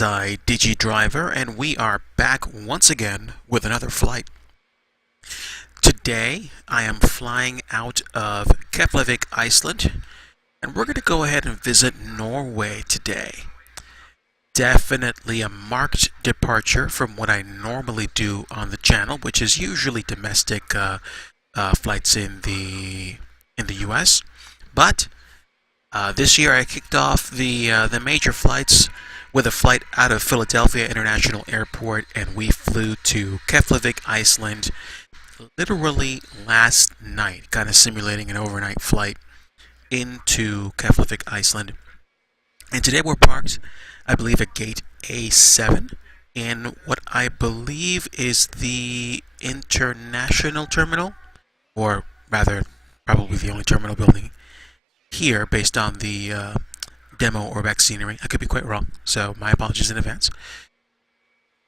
is I, DG Driver, and we are back once again with another flight. Today, I am flying out of Keflavik, Iceland, and we're going to go ahead and visit Norway today. Definitely a marked departure from what I normally do on the channel, which is usually domestic flights in the U.S. But this year I kicked off the major flights with a flight out of Philadelphia International Airport, and we flew to Keflavik, Iceland, literally last night, kind of simulating an overnight flight into Keflavik, Iceland. And today we're parked, I believe, at gate A7 in what I believe is the international terminal, or rather, probably the only terminal building here based on the demo or back scenery. I could be quite wrong, so my apologies in advance.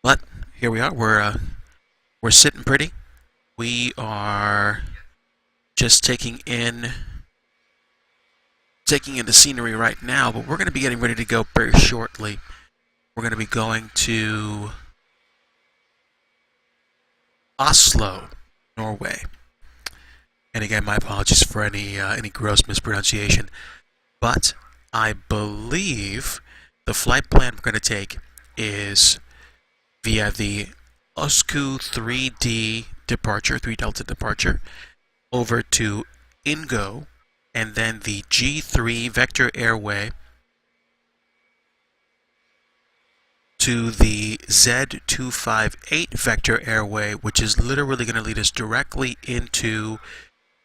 But here we are. We're sitting pretty. We are just taking in the scenery right now, but we're going to be getting ready to go very shortly. We're going to be going to Oslo, Norway. And again, my apologies for any gross mispronunciation. But I believe the flight plan we're going to take is via the Osku 3D departure, 3 Delta departure, over to Ingo, and then the G3 Vector Airway to the Z258 Vector Airway, which is literally going to lead us directly into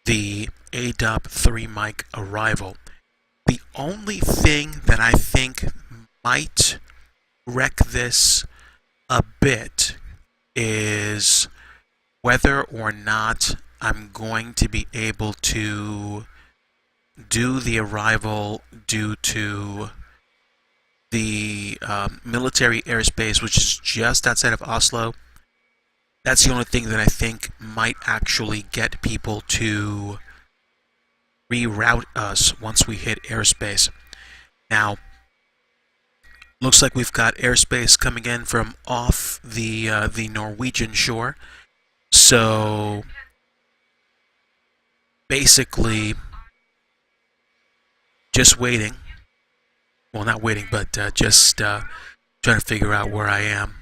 the ADOP 3 mic arrival. The only thing that I think might wreck this a bit is whether or not I'm going to be able to do the arrival due to the military airspace, which is just outside of Oslo. That's the only thing that I think might actually get people to reroute us once we hit airspace. Now, looks like we've got airspace coming in from off the Norwegian shore. So basically, just waiting. Well, not waiting, but just trying to figure out where I am.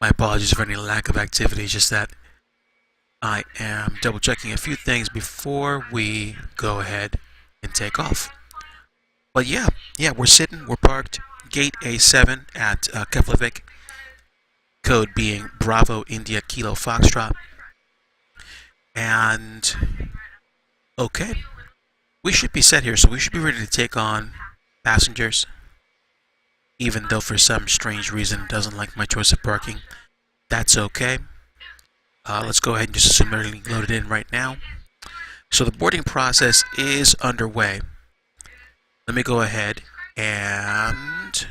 My apologies for any lack of activity, just that I am double checking a few things before we go ahead and take off. But yeah, we're parked, gate A7 at Keflavik, code being Bravo India Kilo Foxtrot. And okay, we should be set here, so we should be ready to take on passengers, even though for some strange reason it doesn't like my choice of parking. That's okay. Let's go ahead and just assume they're loaded in right now. So the boarding process is underway. Let me go ahead and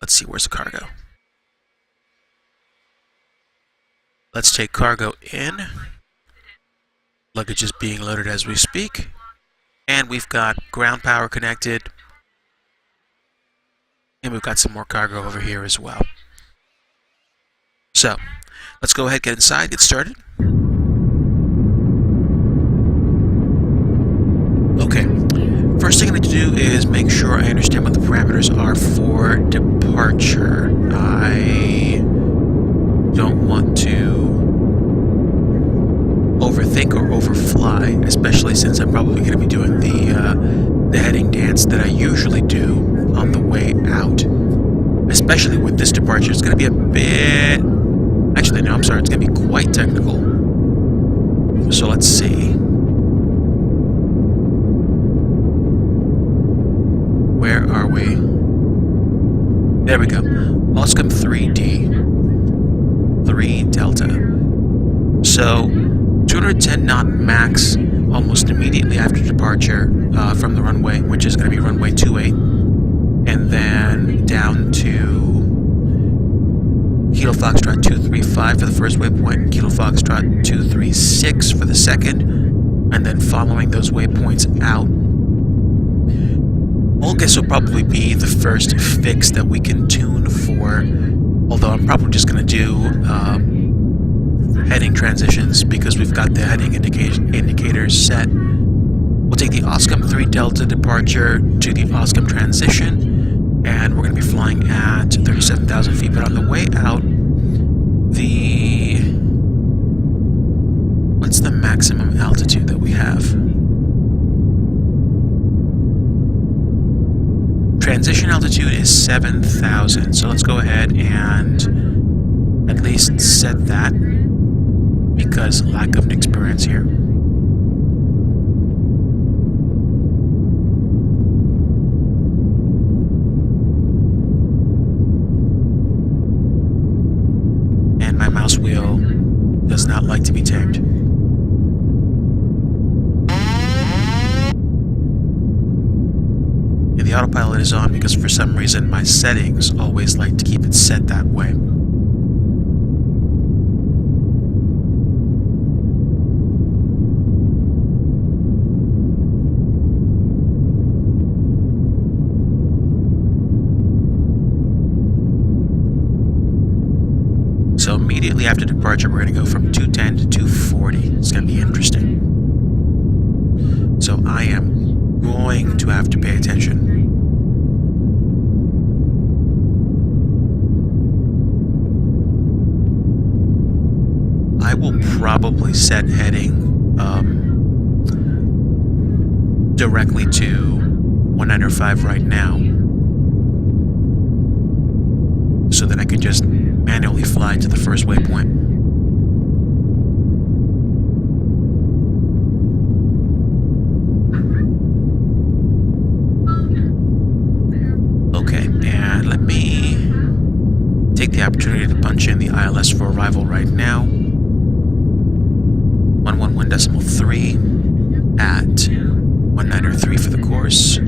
let's see, where's the cargo? Let's take cargo in. Luggage is being loaded as we speak. And we've got ground power connected. And we've got some more cargo over here as well. So, let's go ahead, get inside, get started. Okay, first thing I need to do is make sure I understand what the parameters are for departure. I don't want to overthink or overfly, especially since I'm probably going to be doing the heading dance that I usually do on the way out. Especially with this departure, it's going to be a bit... Actually, no, I'm sorry, it's going to be quite technical. So let's see. Where are we? There we go. Oscom 3D. 3 Delta. So, 210 knot max almost immediately after departure from the runway, which is going to be runway 28. And then down to Kilo Foxtrot 235 for the first waypoint, Kilo Foxtrot 236 for the second, and then following those waypoints out, guess will probably be the first fix that we can tune for, although I'm probably just going to do heading transitions because we've got the heading indicators set. We'll take the OSCOM 3 Delta departure to the OSCOM transition, and we're going to be flying at 37,000 feet, but on the way out, what's the maximum altitude that we have? Transition altitude is 7,000, so let's go ahead and at least set that, because lack of experience here. And my mouse wheel does not like to be tamed. And the autopilot is on because for some reason my settings always like to keep it set that way. So immediately after departure, we're going to go from 210 to 240. It's going to be interesting. So I am going to have to pay attention. I will probably set heading directly to 195 right now, so that I can just manually fly to the first waypoint. Okay, and let me take the opportunity to punch in the ILS for arrival right now. 111.3 at 193 for the course.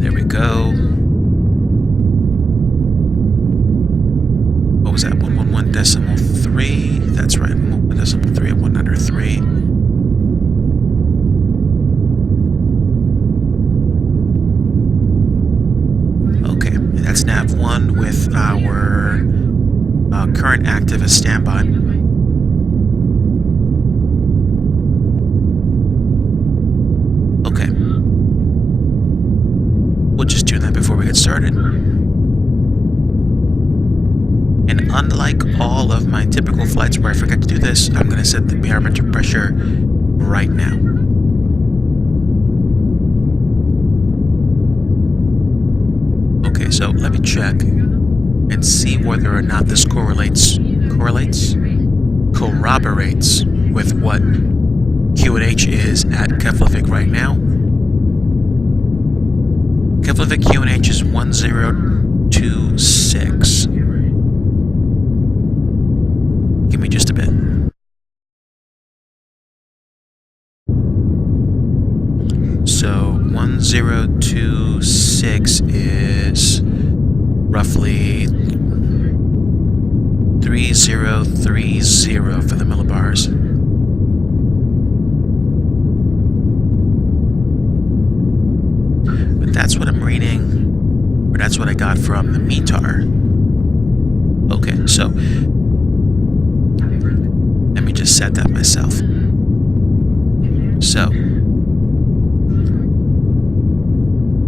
There we go. What was that? 111.3? That's right, 111.3 at 193. Okay, that's nav 1 with our current active as standby. Okay. We'll just tune that before we get started. And unlike all of my typical flights where I forget to do this, I'm going to set the barometric pressure right now. Okay, so let me check and see whether or not this corroborates with what QNH is at Keflavik right now. Keflavik QNH is 1026. Give me just a bit. So 1026 is roughly 3030 for the millibars. But that's what I'm reading, or that's what I got from the METAR. Okay, so let me just set that myself. So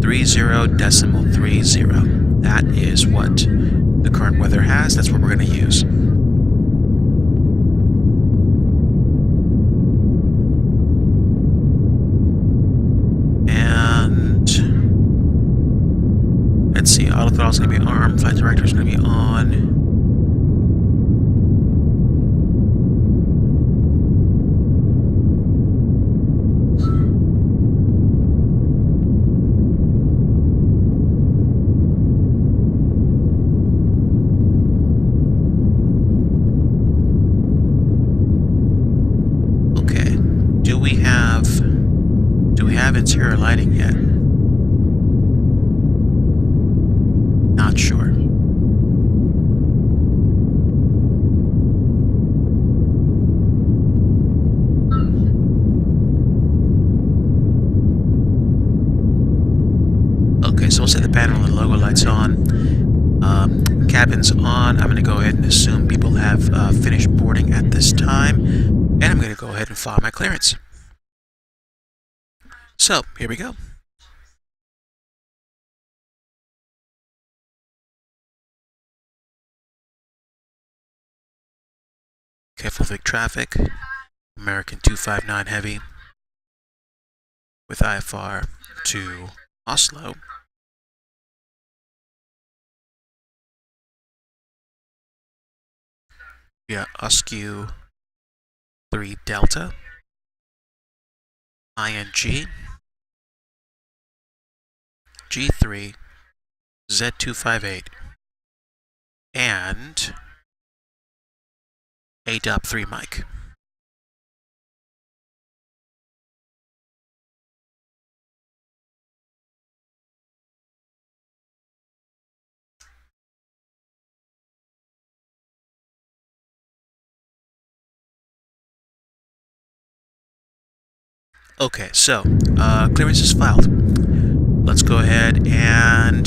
30.30. That is what the current weather has. That's what we're going to use. And let's see, autothrottle is going to be on, flight director is going to be on. Do we have interior lighting yet? Not sure. cabins on. I'm going to go ahead and assume people have finished boarding at this time, and I'm going to go ahead and file my clearance. So, here we go. Keflavik traffic, American 259 Heavy, with IFR to Oslo. Yeah, Oscu 3 Delta, ING, G3, Z258, and A-3 Mike. Okay, so clearance is filed. Let's go ahead and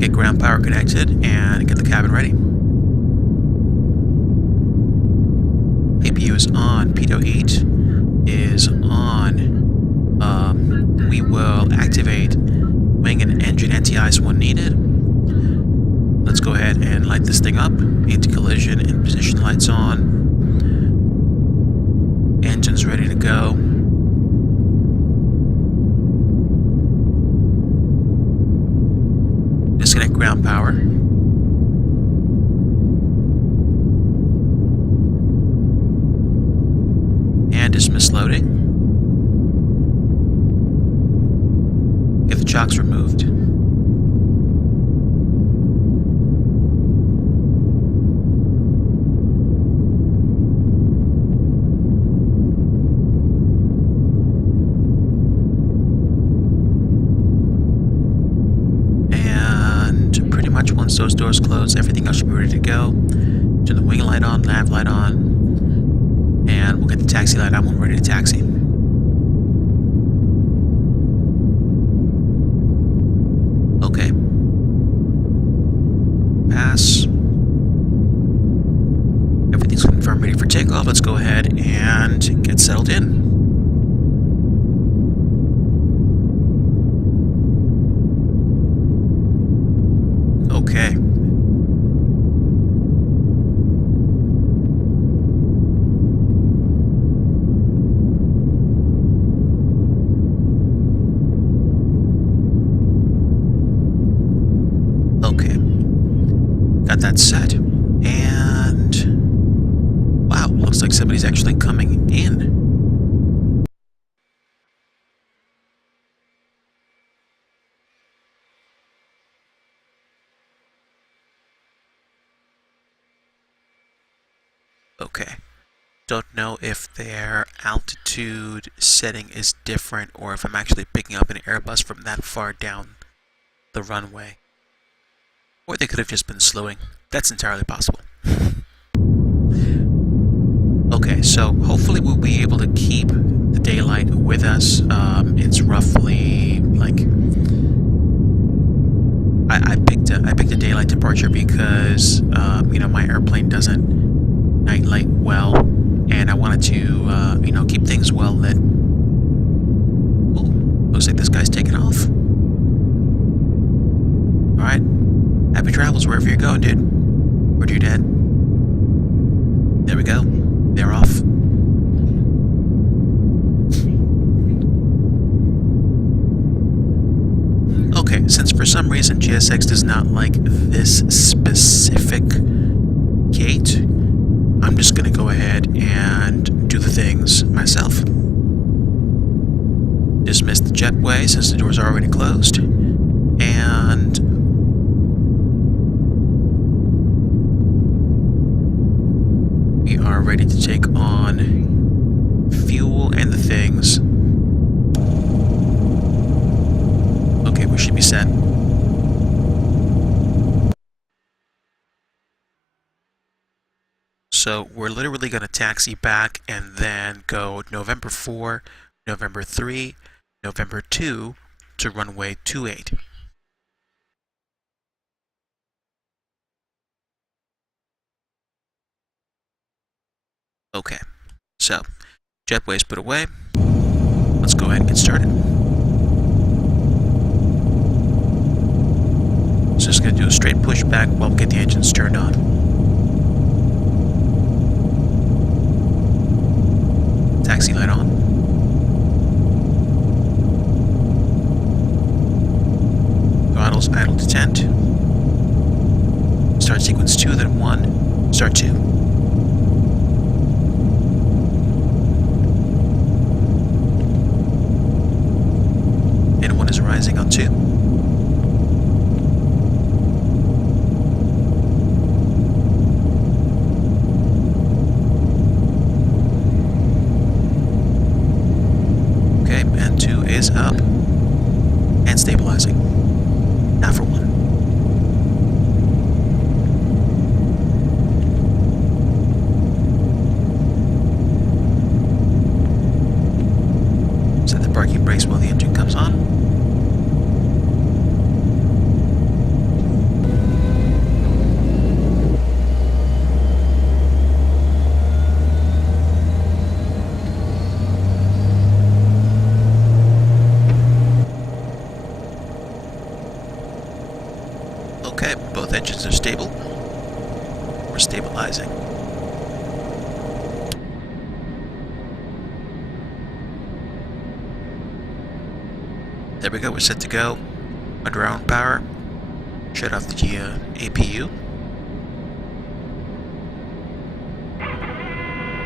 get ground power connected and get the cabin ready. APU is on, pitot heat is on. We will activate wing and engine anti-ice when needed. Let's go ahead and light this thing up. Anti-collision and position lights on. Engine's ready to go. Disconnect ground power. And dismiss loading. Get the chocks removed. Once those doors close, everything else should be ready to go. Turn the wing light on, nav light on, and we'll get the taxi light on when we're ready to taxi. Okay. Pass. Everything's confirmed, ready for takeoff. Let's go ahead and get settled in. Okay. Okay. Got that set. And wow, looks like somebody's actually coming in. Okay. Don't know if their altitude setting is different or if I'm actually picking up an Airbus from that far down the runway. Or they could have just been slewing. That's entirely possible. Okay, so hopefully we'll be able to keep the daylight with us. It's roughly like I picked a daylight departure because you know, my airplane doesn't night light well, and I wanted to you know, keep things well lit. Oh, looks like this guy's taking off. All right, happy travels wherever you're going, dude. Or you dead? There we go. They're off. Okay, since for some reason GSX does not like this specific gate, I'm just going to go ahead and do the things myself. Dismiss the jetway since the doors are already closed. And we are ready to take on fuel and the things. Okay, we should be set. So we're literally going to taxi back and then go November 4, November 3, November 2 to runway 28. Okay, so jetway's put away. Let's go ahead and get started. So just going to do a straight pushback while we get the engines turned on. Taxi light on. Throttles idle to 10. Start sequence 2, then 1. Start 2. And 1 is rising on 2. Okay, and 2 is up. And stabilizing. Now for 1. Set the parking brakes while the engine comes on. Okay, both engines are stable. We're stabilizing. There we go, we're set to go. Under our own power. Shut off the APU.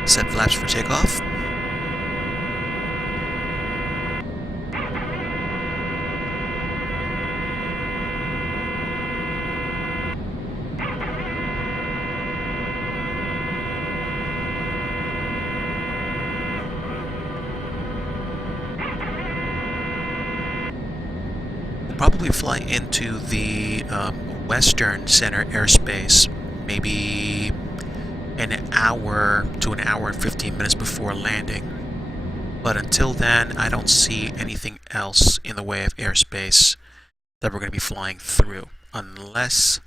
Set flaps for takeoff. Probably fly into the Western Center airspace maybe an hour to an hour and 15 minutes before landing. But until then, I don't see anything else in the way of airspace that we're going to be flying through, unless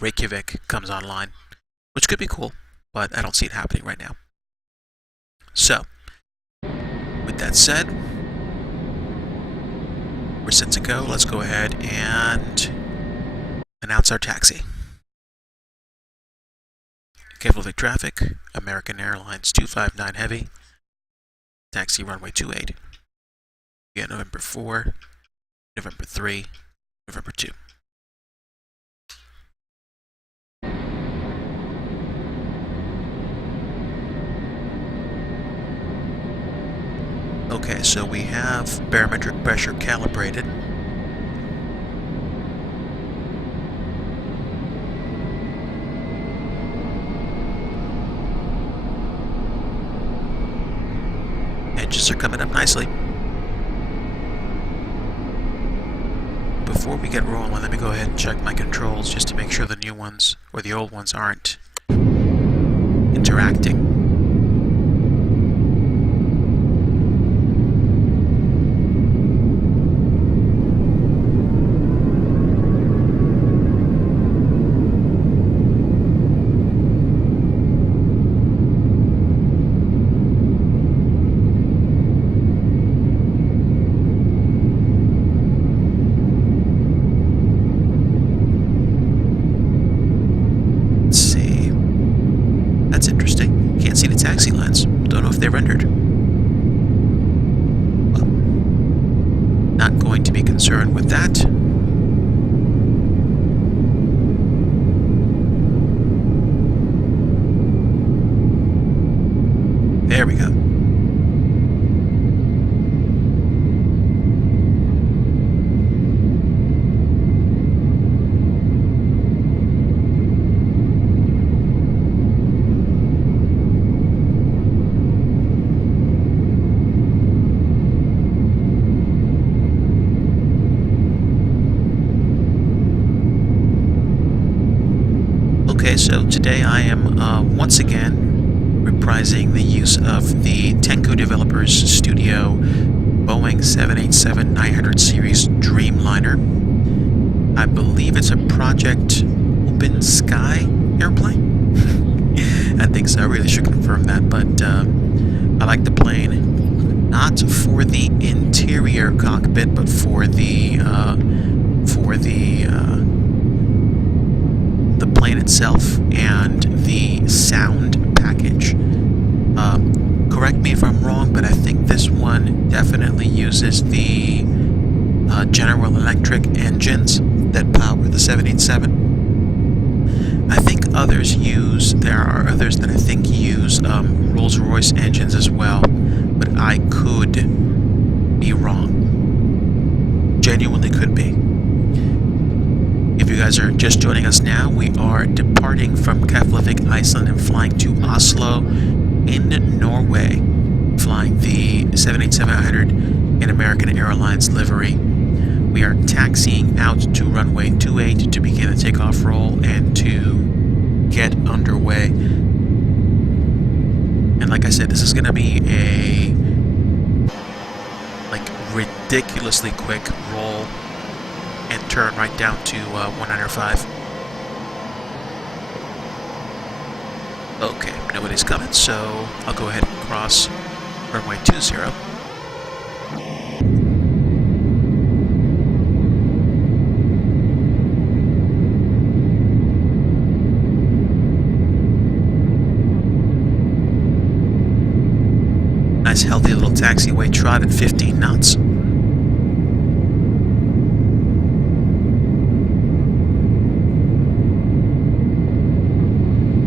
Reykjavik comes online, which could be cool, but I don't see it happening right now. So, with that said, we're set to go. Let's go ahead and announce our taxi. Keflavik traffic, American Airlines 259 Heavy, taxi runway 28. Again, November 4, November 3, November 2. Okay, so we have barometric pressure calibrated. Engines are coming up nicely. Before we get rolling, let me go ahead and check my controls just to make sure the new ones or the old ones aren't interacting. That's interesting. Can't see the taxi lines. Don't know if they're rendered. Well, not going to be concerned with that. There we go. Okay, so today I am once again reprising the use of the Tenku Developers Studio Boeing 787-900 series Dreamliner. I believe it's a Project Open Sky airplane? I think so. I really should confirm that, but I like the plane, not for the interior cockpit, but for the plane itself and the sound package. Correct me if I'm wrong, but I think this one definitely uses the General Electric engines that power the 787. I think there are others that I think use Rolls-Royce engines as well, but I could be wrong. Genuinely could be. If you guys are just joining us now, we are departing from Keflavik, Iceland, and flying to Oslo in Norway, flying the 787-800 in American Airlines livery. We are taxiing out to runway 28 to begin the takeoff roll and to get underway. And like I said, this is going to be a ridiculously quick roll and turn right down to 195. Okay, nobody's coming, so I'll go ahead and cross runway 20. Nice healthy little taxiway trot at 15 knots.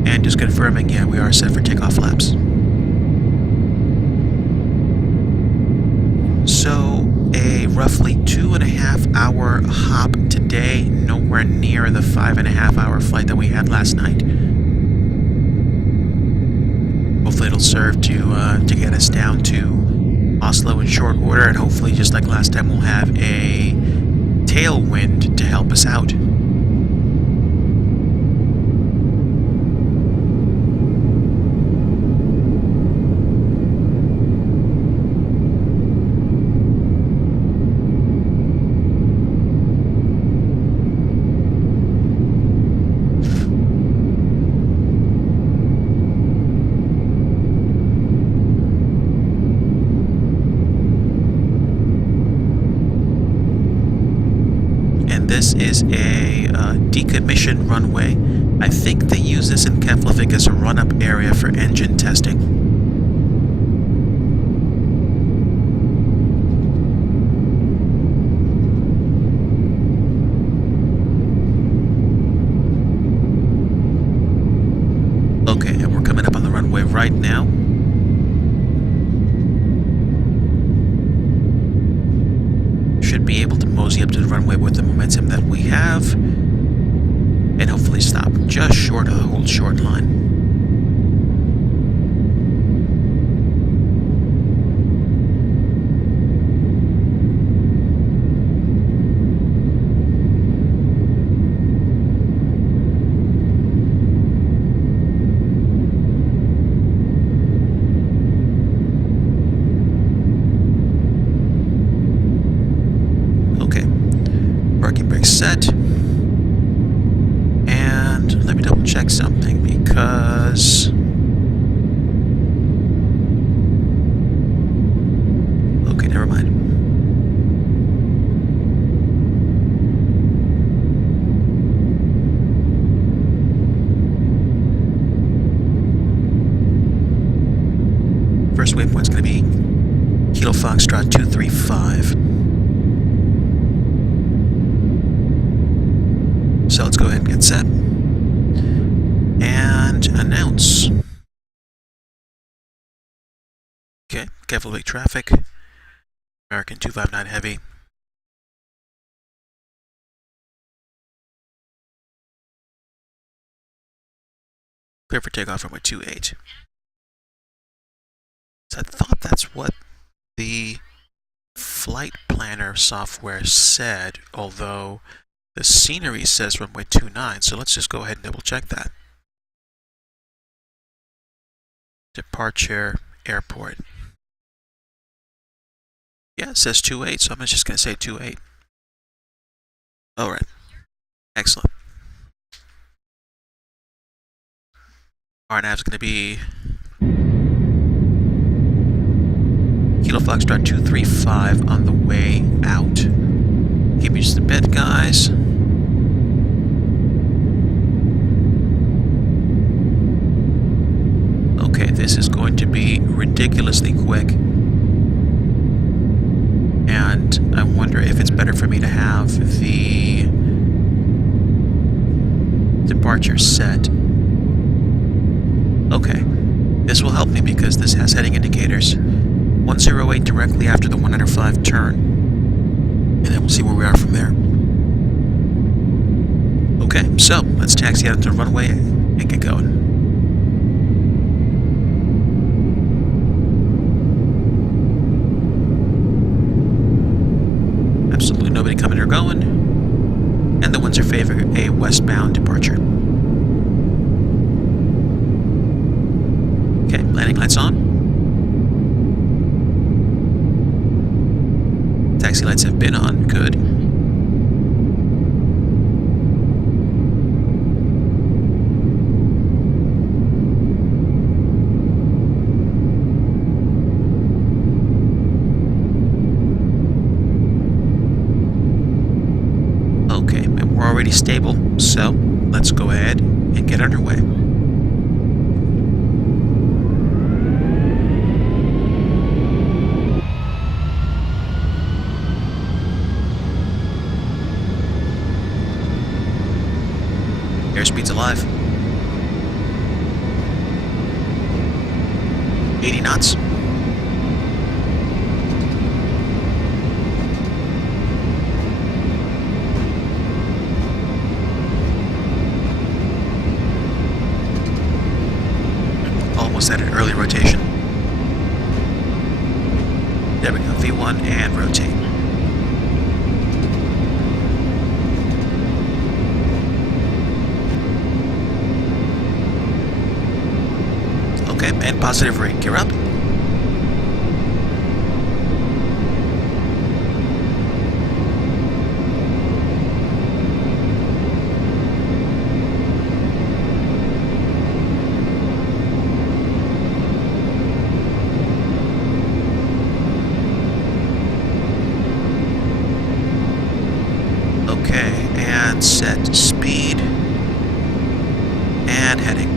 And just confirming, yeah, we are set for takeoff flaps. So, a roughly 2.5 hour hop today, nowhere near the 5.5 hour flight that we had last night. Hopefully it'll serve to get us down to Oslo in short order, and hopefully, just like last time, we'll have a tailwind to help us out. This is a decommissioned runway. I think they use this in Keflavik as a run-up area for engine testing. Okay, and we're coming up on the runway right now. Should be able to mosey up to the runway with the momentum that we have, and hopefully stop just short of the hold short line. Set. And let me double check something, because okay, never mind. First waypoint's going to be Kilo Foxtrot 235. So let's go ahead and get set and announce. Okay, Keflavik traffic, American 259 Heavy. Clear for takeoff runway 28. So I thought that's what the flight planner software said, although the scenery says runway 29, so let's just go ahead and double check that. Departure airport. Yeah, it says 28, so I'm just going to say 28. Alright. Excellent. RNAV is going to be Kilo Foxtrot 235 on the way out. Keep you just a bit, guys. Okay, this is going to be ridiculously quick. And I wonder if it's better for me to have the departure set. Okay, this will help me because this has heading indicators. 108 directly after the 105 turn. And then we'll see where we are from there. Okay, so let's taxi out into the runway and get going. Absolutely nobody coming or going. And the winds are favoring a westbound departure. Okay, landing lights on. Taxi lights have been on. Good. Okay, and we're already stable, so let's go ahead and get underway. Airspeed's alive. 80 knots. Almost at an early rotation. There we go, V1 and rotate. Okay, and positive rate, gear up. Okay, and set speed and heading.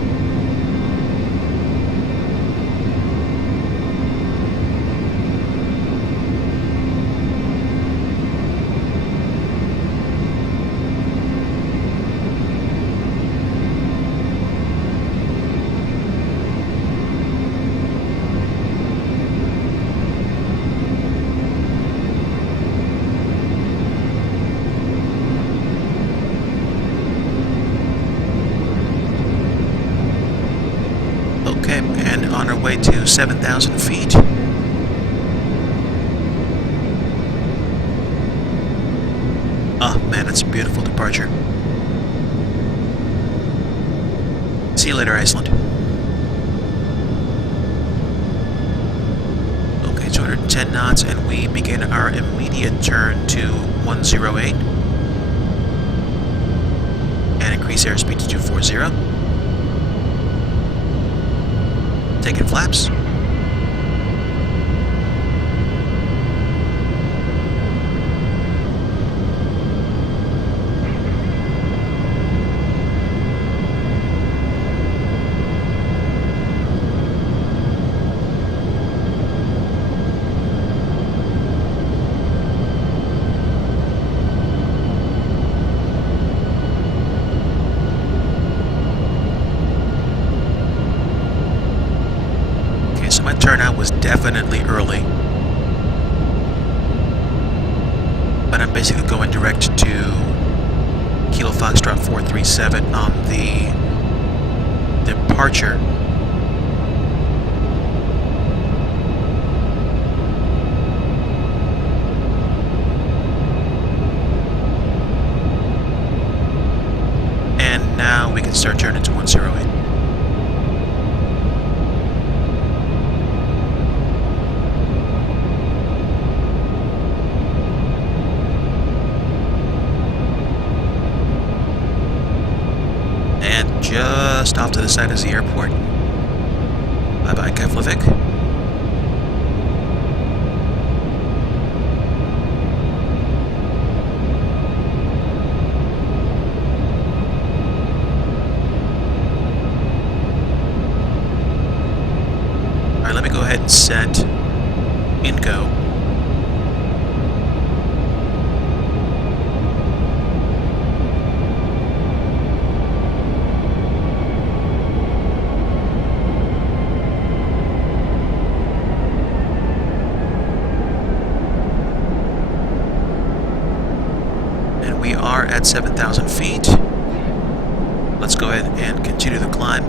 Okay, and on our way to 7,000 feet. Oh man, it's a beautiful departure. See you later, Iceland. Okay, 210 knots, and we begin our immediate turn to 108. And increase airspeed to 240. Taking flaps. My turnout was definitely early, but I'm basically going direct to Kilo Foxtrot 437 on the departure. And now we can start turning to 108. just off to the side is the airport. Bye-bye, Keflavik. Alright, let me go ahead and set in go. We are at 7,000 feet. Let's go ahead and continue the climb.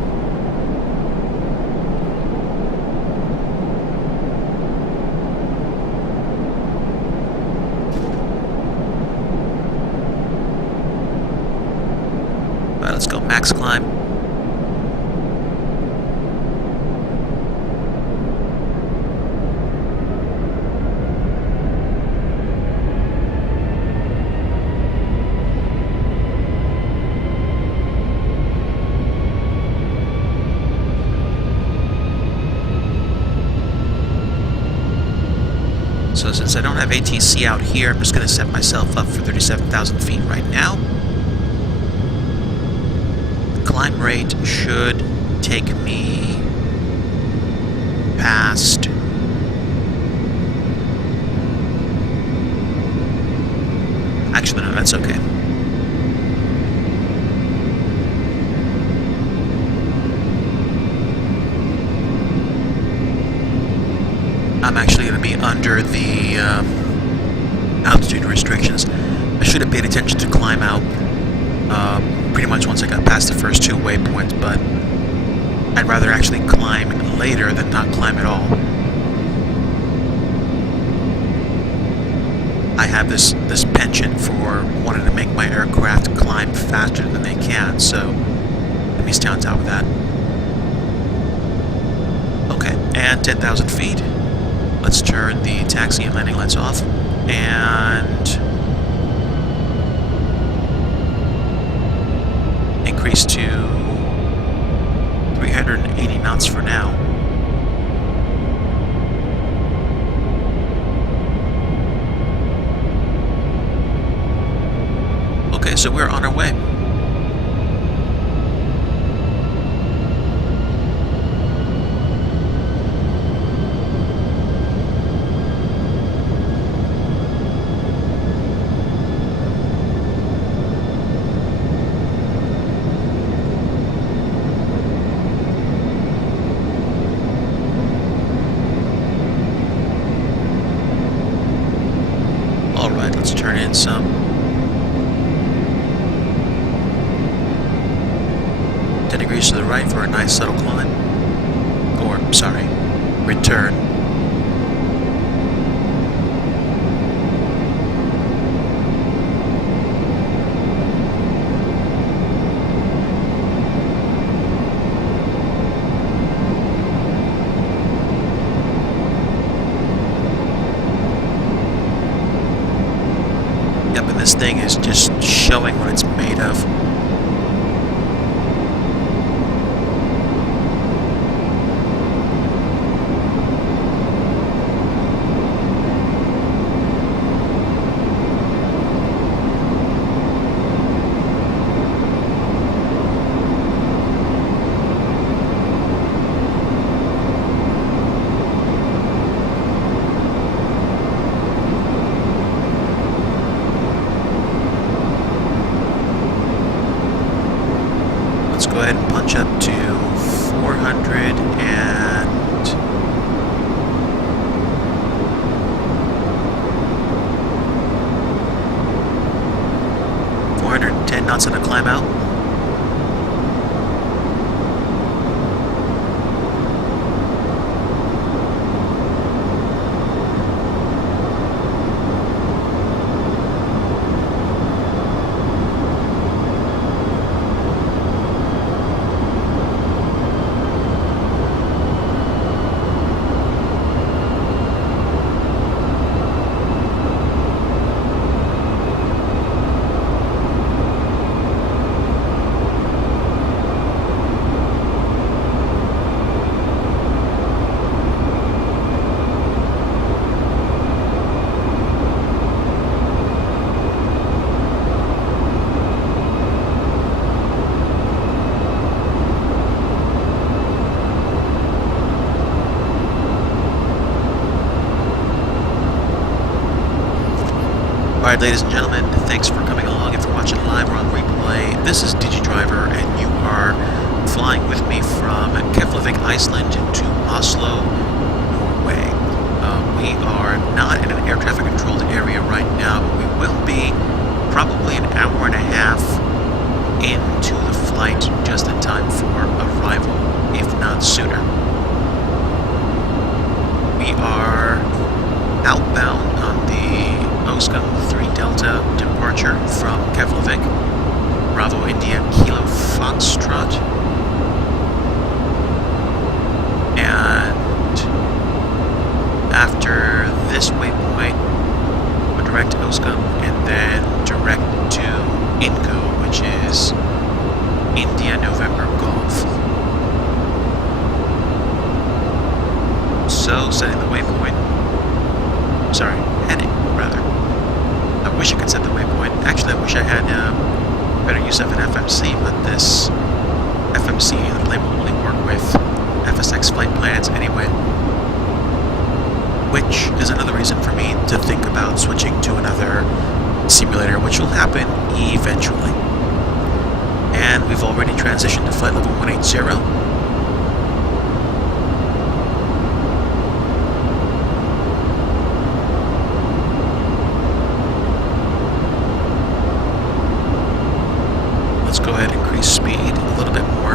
All right, let's go max climb. So since I don't have ATC out here, I'm just going to set myself up for 37,000 feet right now. The climb rate should take me past actually no, that's okay. I'm actually going to be under the altitude restrictions. I should have paid attention to climb out pretty much once I got past the first two waypoints, but I'd rather actually climb later than not climb at all. I have this penchant for wanting to make my aircraft climb faster than they can, so let me stay on top of that. Okay, and 10,000 feet. Let's turn the taxi and landing lights off, and increase to 380 knots for now. Okay, so we're on our way. Alright, let's turn in some. 10 degrees to the right for a nice subtle climb. Or, sorry, return. Yep, and this thing is just showing what it's made of. Let's go ahead and punch up to 400 and 410 knots on a climb out. Alright, ladies and gentlemen, thanks for coming along. If you're watching live or on replay, this is DigiDriver, and you are flying with me from Keflavik, Iceland to Oslo, Norway. We are not in an air traffic controlled area right now, but we will be probably an hour and a half into the flight, just in time for arrival, if not sooner. We are outbound on the Oscom 3 Delta departure from Keflavik, Bravo India Kilo Foxtrot, and after this waypoint, we're direct to Oscom and then direct to ENGM, which is India November Golf. So, setting the waypoint. Sorry, heading, rather. I wish I could set the waypoint. Actually, I wish I had better use of an FMC, but this FMC, the plane will only work with FSX flight plans anyway. Which is another reason for me to think about switching to another simulator, which will happen eventually. And we've already transitioned to flight level 180. Go ahead and increase speed a little bit more.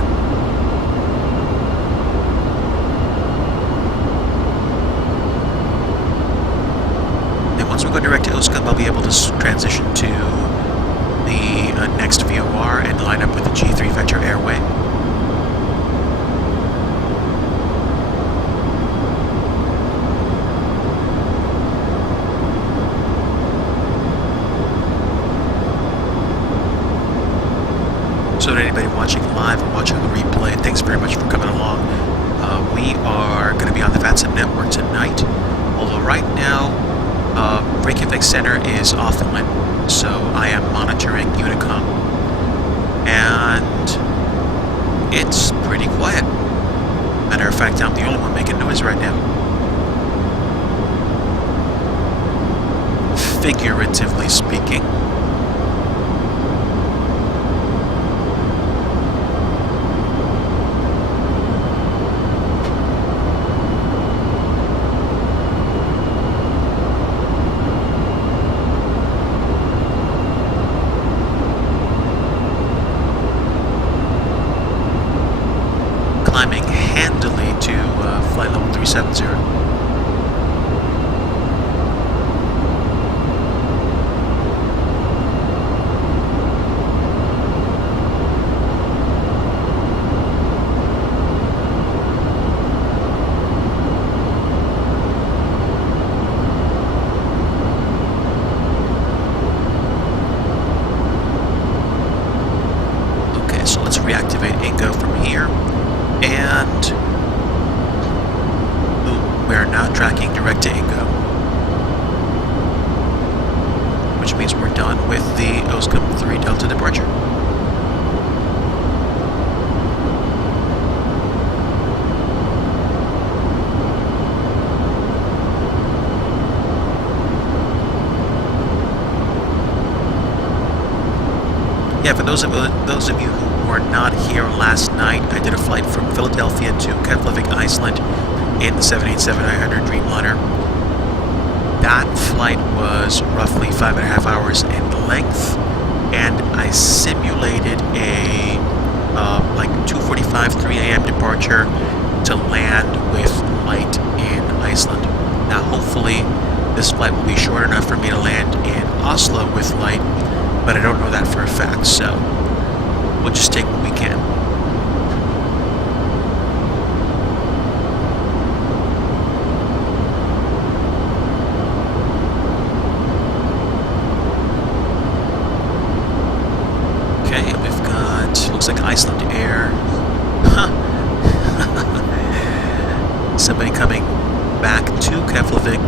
And once we go direct to Oscom, I'll be able to transition to the next VOR and line up with the G3 Vector Airway. So to anybody watching live or watching the replay, thanks very much for coming along. We are going to be on the VATSIM network tonight, although right now Reykjavik Center is offline, so I am monitoring Unicom, and it's pretty quiet. Matter of fact, I'm the only one making noise right now. Figuratively speaking. Climbing handily to flight level 370. Okay, so let's reactivate ENGM from here. And we are now tracking direct to ENGM, which means we're done with the Oscom 3 Delta departure. Yeah, for those of you who were not here last night, I did a flight from Philadelphia to Keflavik, Iceland in the 787-900 Dreamliner. That flight was roughly 5.5 hours in length, and I simulated a like 2:45, 3 a.m. departure to land with light in Iceland. Now, hopefully, this flight will be short enough for me to land in Oslo with light, but I don't know that for a fact, so we'll just take what we can. Okay, and we've got, looks like Iceland Air. Somebody coming back to Keflavik.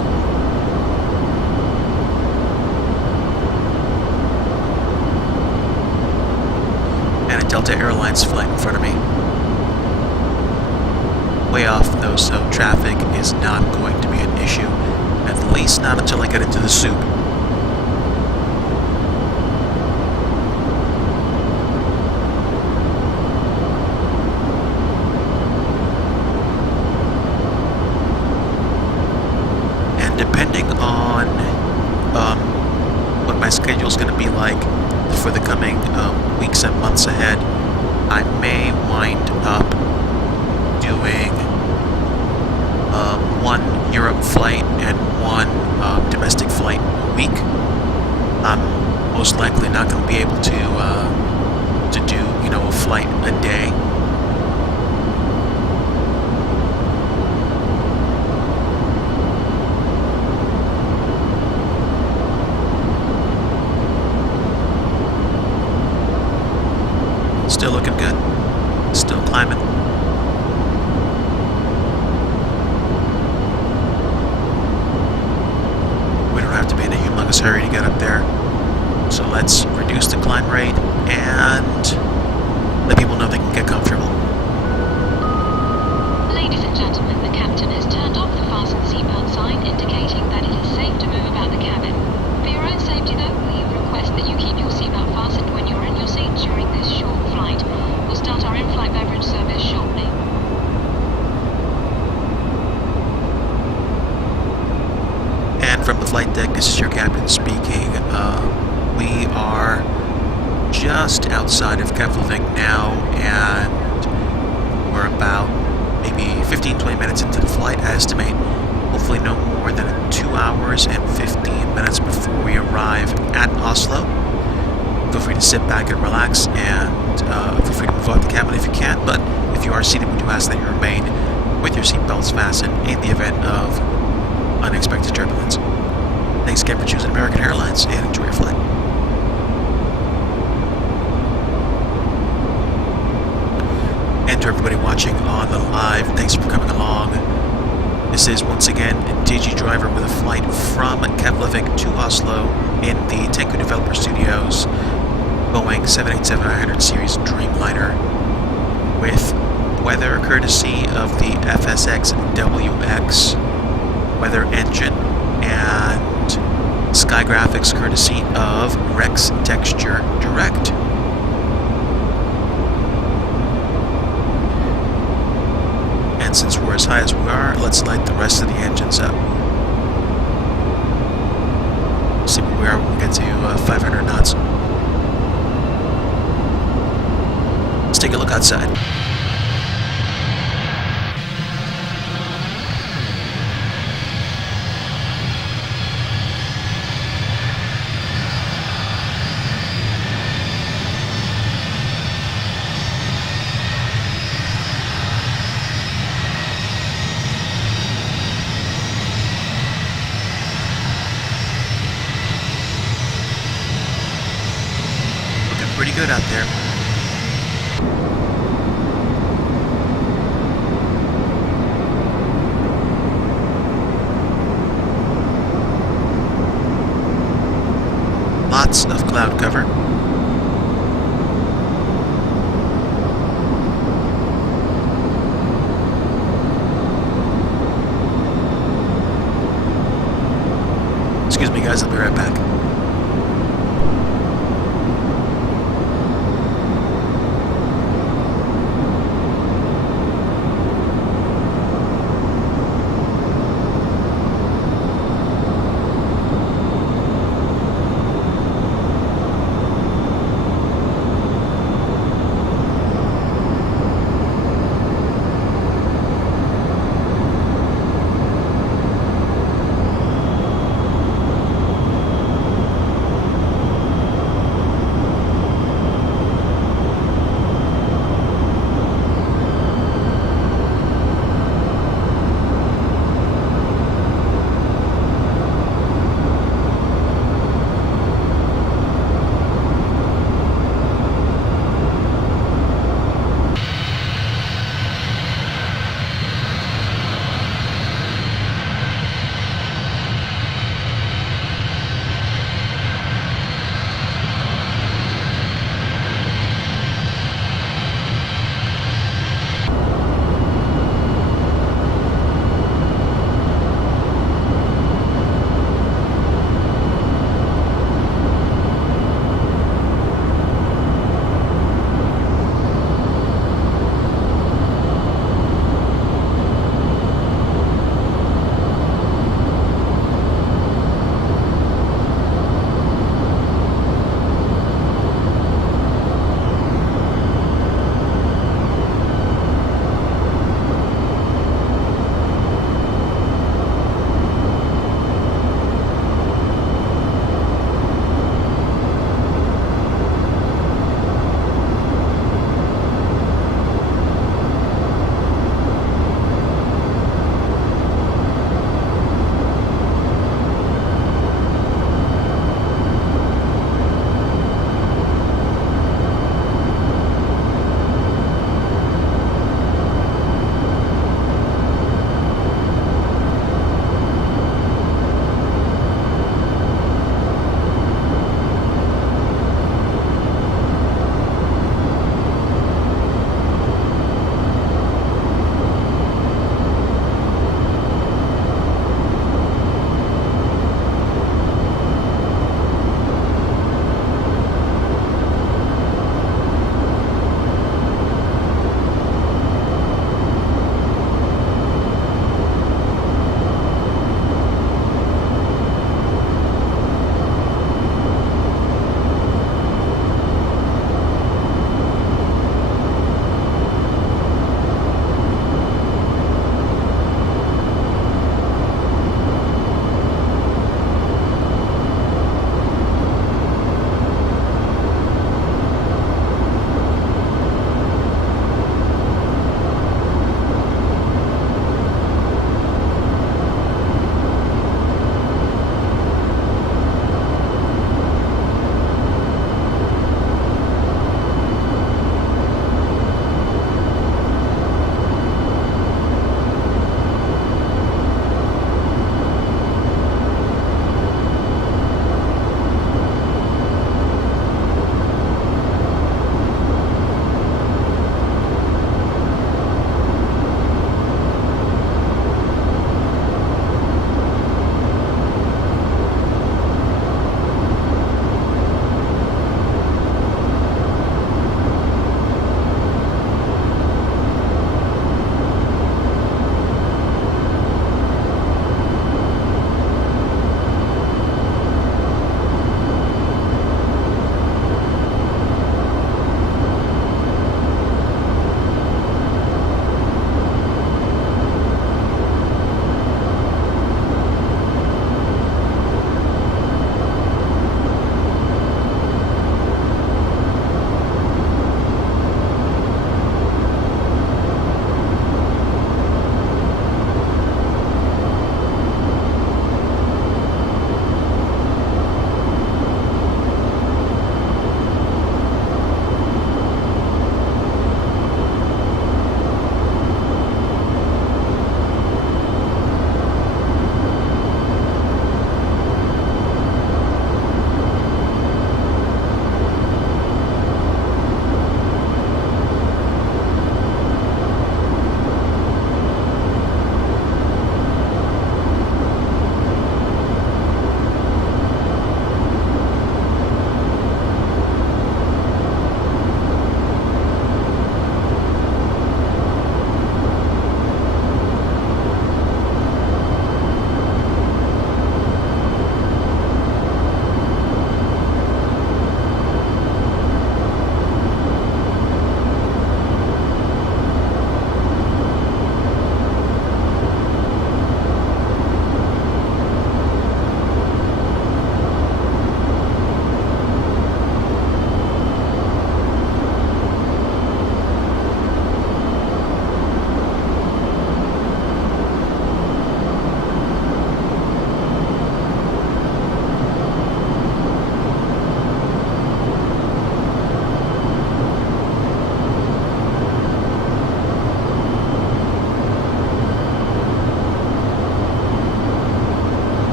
And a Delta Airlines flight in front of me. Way off though, so traffic is not going to be an issue. At least not until I get into the soup. schedule is going to be like for the coming weeks and months ahead. I may wind up doing one Europe flight and one domestic flight a week. I'm most likely not going to be able to do, you know, a flight a day. Still looking good. Still climbing. We don't have to be in a humongous hurry to get up there. So let's reduce the climb rate and let people know they can get comfortable. Ladies and gentlemen, the captain has turned off the fasten seatbelt sign, indicating that it is safe to move about the cabin. For your own safety though, we request that you keep your seatbelt fastened when you're in your seat during this short flight. We'll start our in-flight beverage service shortly. And from the flight deck, this is your captain speaking. We are just outside of Keflavik now, and we're about maybe 15-20 minutes into the flight. I estimate hopefully no more than 2 hours and 15 minutes before we arrive at Oslo. Feel free to sit back and relax, and feel free to move out the cabin if you can, but if you are seated, we do ask that you remain with your seatbelts fastened in the event of unexpected turbulence. Thanks again for choosing American Airlines, and enjoy your flight. And to everybody watching on the live, thanks for coming along. This is once again DigiDriver with a flight from Keflavik to Oslo in the Tenku Developer Studios Boeing 787-900 series Dreamliner, with weather courtesy of the FSX WX weather engine and sky graphics courtesy of Rex Texture Direct. And since we're as high as we are, let's light the rest of the engines up. See where we are when we get to 500 knots. Let's take a look outside. Pretty good out there. Lots of cloud cover. Excuse me guys, I'll be right back.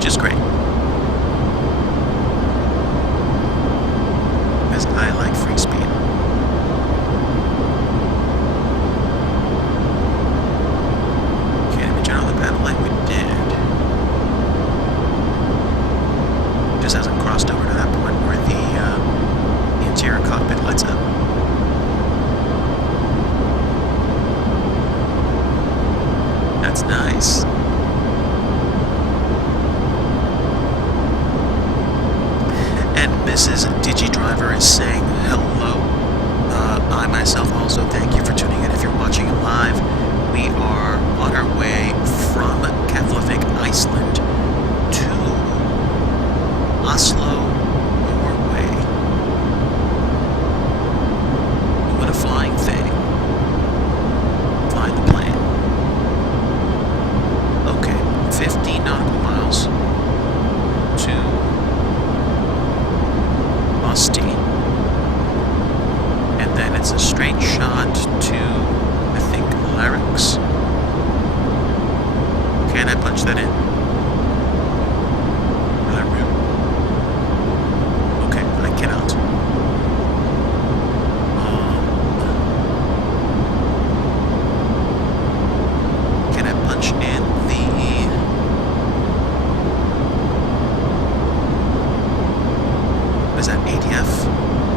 which is great. Because I like free speed. Okay, did we turn on the battle light? We did. Just hasn't crossed over to that point where the interior cockpit lights up. That's nice. And Mrs. DigiDriver is saying hello. I myself also thank you for tuning in if you're watching it live. We are on our way from Keflavik, Iceland to Oslo, Norway. Doing a flying thing. Flying the plane. Okay, 15 nautical miles to Austin. And then it's a straight shot to, I think, Larynx. Can I punch that in? Okay, I cannot. Can I punch in the... What is that, ADF?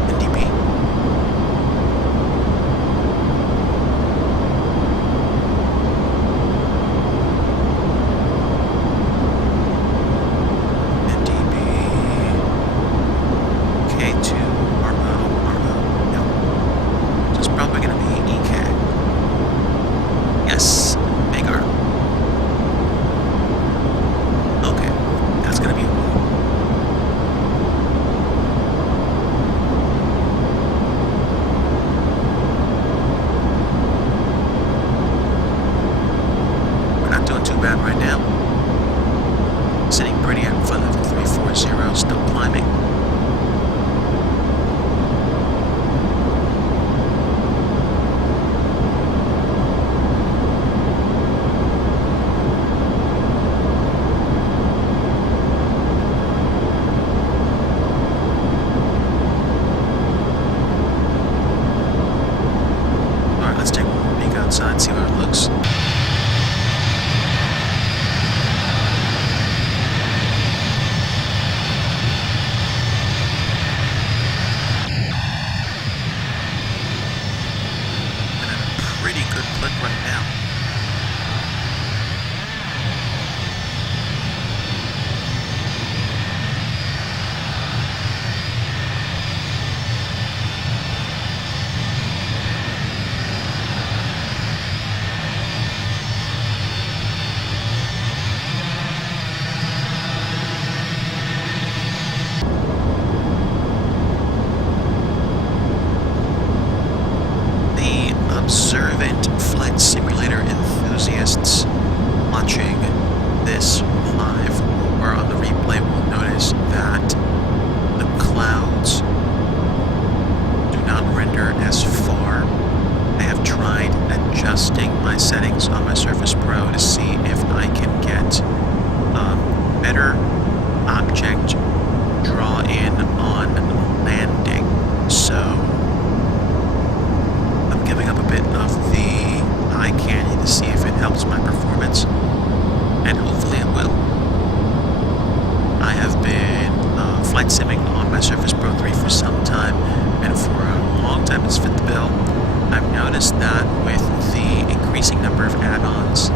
NDB? Right now. Sitting pretty at flight level 340, still climbing. Alright, let's take a peek outside and see how it looks. Observant flight simulator enthusiasts watching this live or on the replay will notice that the clouds do not render as far. I have tried adjusting my settings on my Surface Pro to see if I can get better object draw in on landing. So giving up a bit of the eye candy to see if it helps my performance, and hopefully it will. I have been flight simming on my Surface Pro 3 for some time, and for a long time it's fit the bill. I've noticed that with the increasing number of add-ons,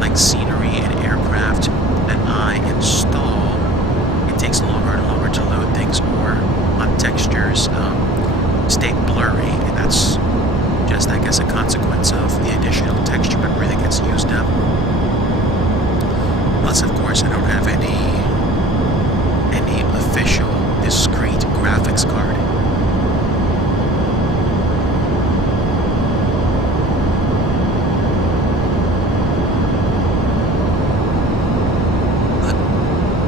like scenery and aircraft, that I install, it takes longer and longer to load things, or on textures stay blurry, and that's just, I guess, a consequence of the additional texture memory that gets used up. Plus, of course, I don't have any official discrete graphics card. But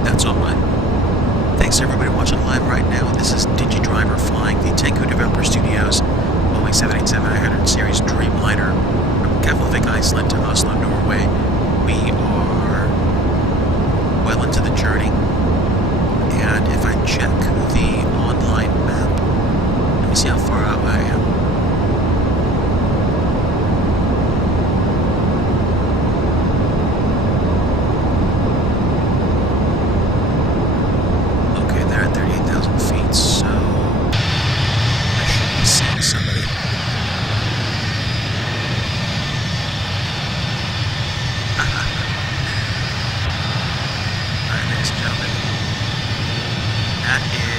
that's all right. Thanks everybody watching live right now. This is DigiDriver flying the Tenku Developer Studios 787-900 series Dreamliner from Keflavik, Iceland to Oslo, Norway. We are well into the journey.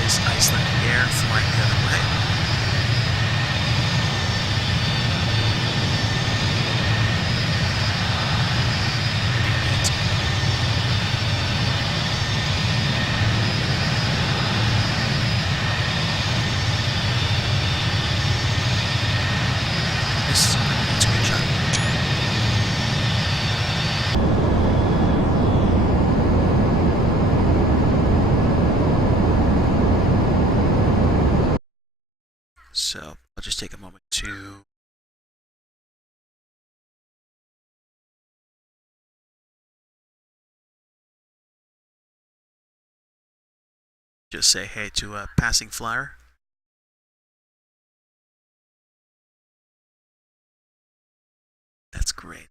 is Iceland Air flying the other way. It's a good shot. So I'll just take a moment to just say hey to a passing flyer. That's great.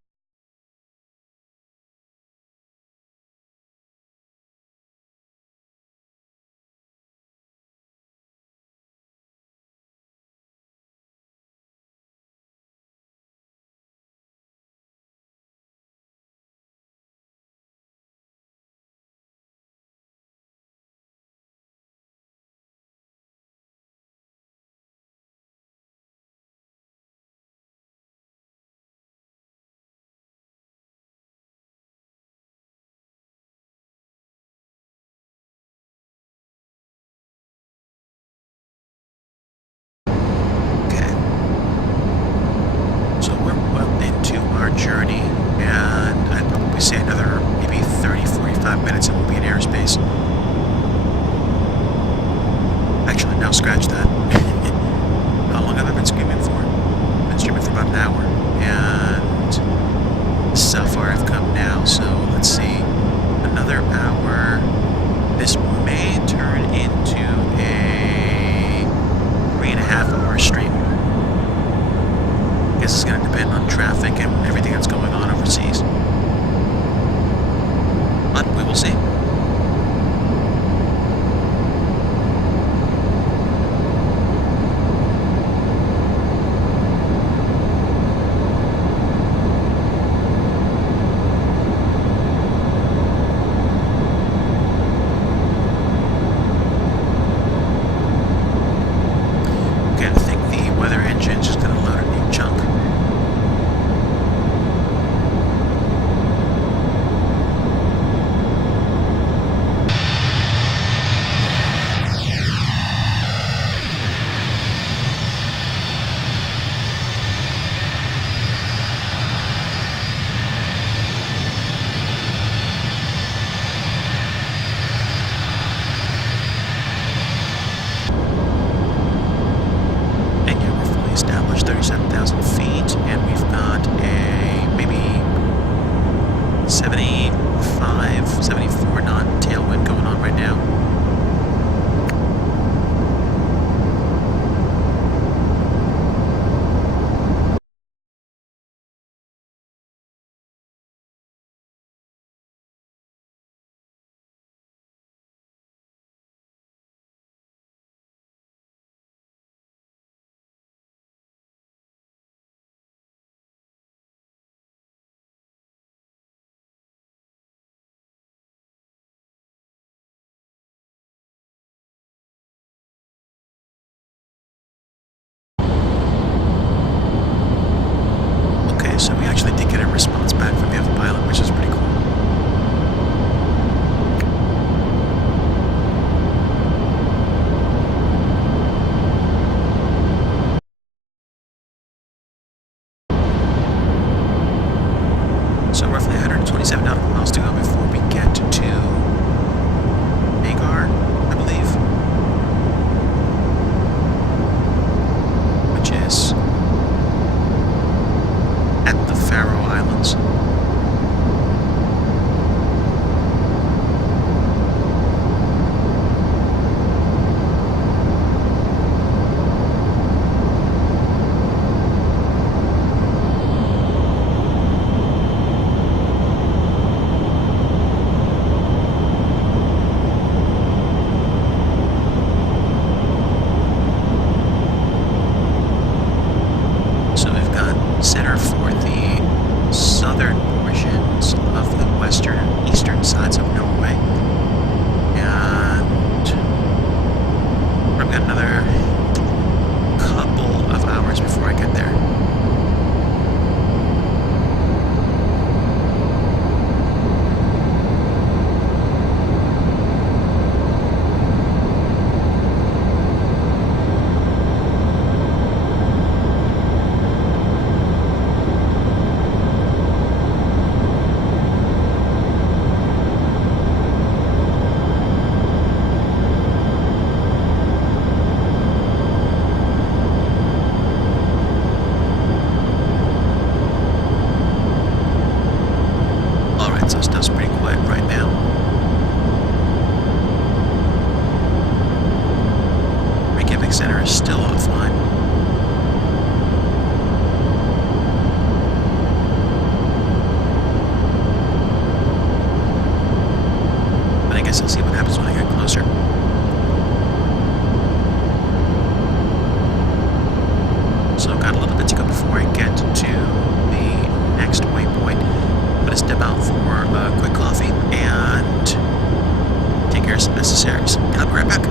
Journey, and I'd probably say another maybe 30-45 minutes and we'll be in airspace. Actually, now scratch that. How long have I been streaming for? I've been streaming for about an hour, and so far I've come now, so let's see, another hour. This may turn into a 3.5-hour stream. I guess it's going to depend on traffic and everything that's going on overseas. But we will see. guys and see what happens when I get closer. So I've got a little bit to go before I get to the next waypoint. I'm going to step out for a quick coffee and take care of some necessaries. And I'll be right back.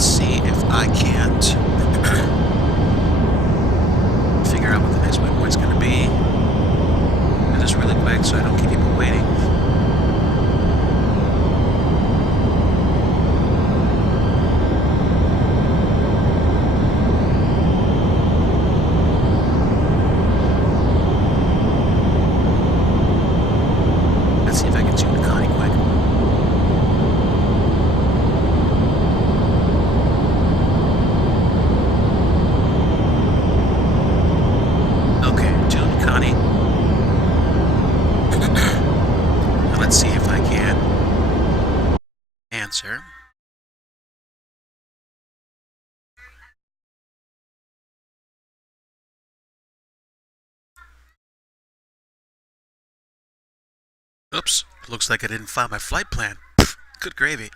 let's see if I can't figure out what the next waypoint's going to be. Do this really quick so I don't keep people waiting. Let's see if I can tune the Connie quick. Okay, tune Connie. Let's see if I can answer. Oops, looks like I didn't file my flight plan. Good gravy.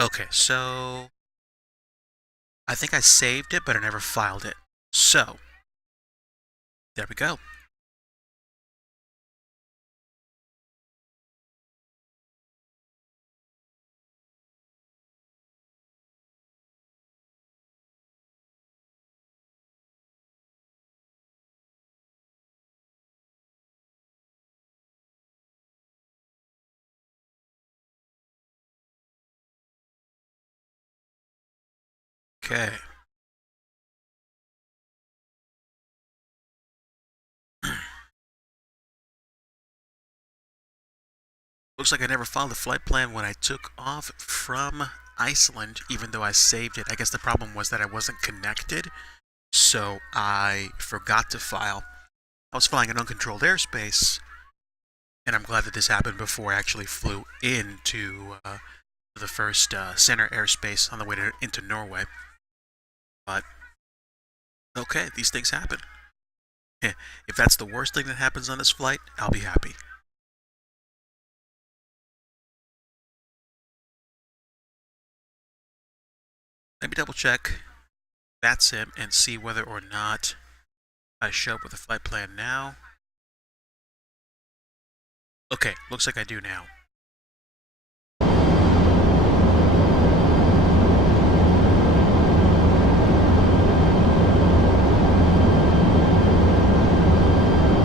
Okay, so I think I saved it, but I never filed it. So, there we go. Okay. Looks like I never filed the flight plan when I took off from Iceland, even though I saved it. I guess the problem was that I wasn't connected, so I forgot to file. I was flying in uncontrolled airspace, and I'm glad that this happened before I actually flew into the first center airspace on the way into Norway. But, okay, these things happen. If that's the worst thing that happens on this flight, I'll be happy. Let me double check that's it and see whether or not I show up with a flight plan now. Okay, looks like I do now.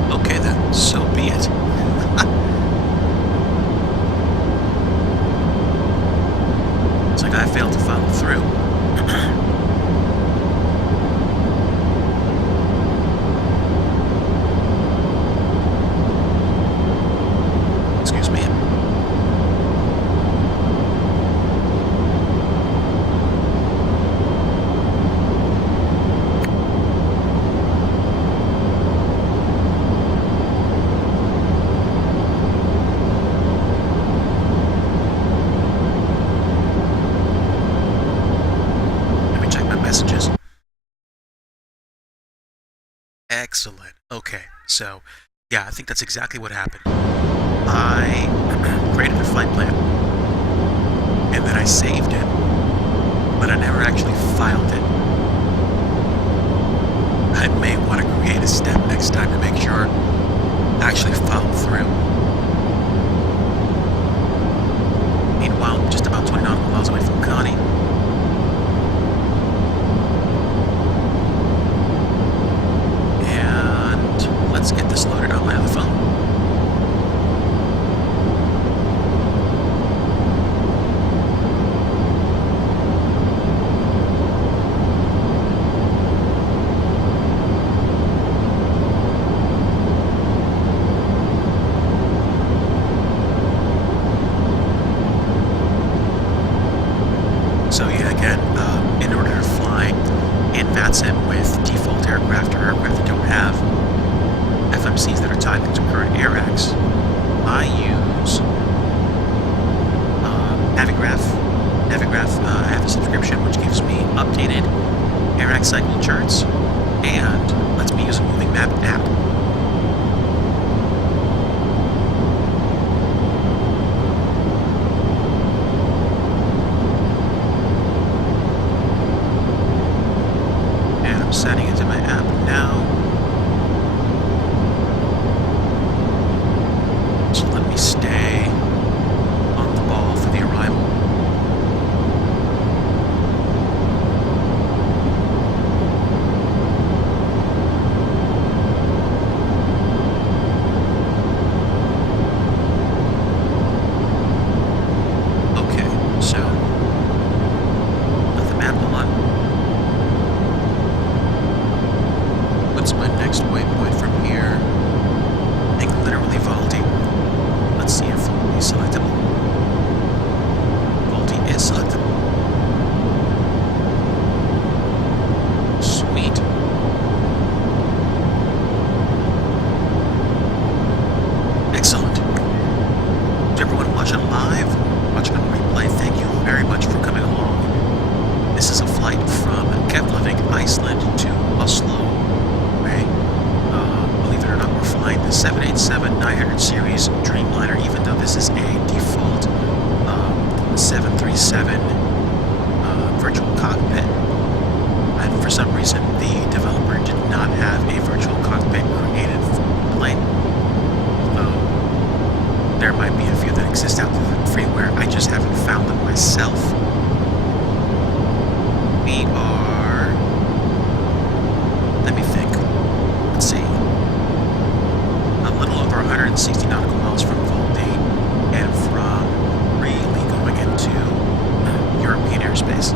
Okay then, so be it. It's like I failed to follow through. Excuse me. Messages. Excellent. Okay, so yeah, I think that's exactly what happened. I created a flight plan and then I saved it, but I never actually filed it. I may want to create a step next time to make sure I actually follow through. Meanwhile, I'm just about 20 nautical miles away from Connie. Let's get this loaded on my other phone. So yeah, again, in order to fly in VATSIM with default aircraft or aircraft that don't have FMCs that are tied into current AirX, I use Navigraph. I have a subscription which gives me updated AirX cycle charts and lets me use a moving map app. live, watching on replay, thank you very much for coming along. This is a flight from Keflavik, Iceland to Oslo, Norway. Believe it or not, we're flying the 787-900 series Dreamliner, even though this is a default 737 virtual cockpit. And for some reason, the developer did not have a virtual cockpit created for the plane. There might be a few that exist out there in freeware. I just haven't found them myself. We are... let me think. Let's see. A little over 160 nautical miles from Volde and from really going into European airspace.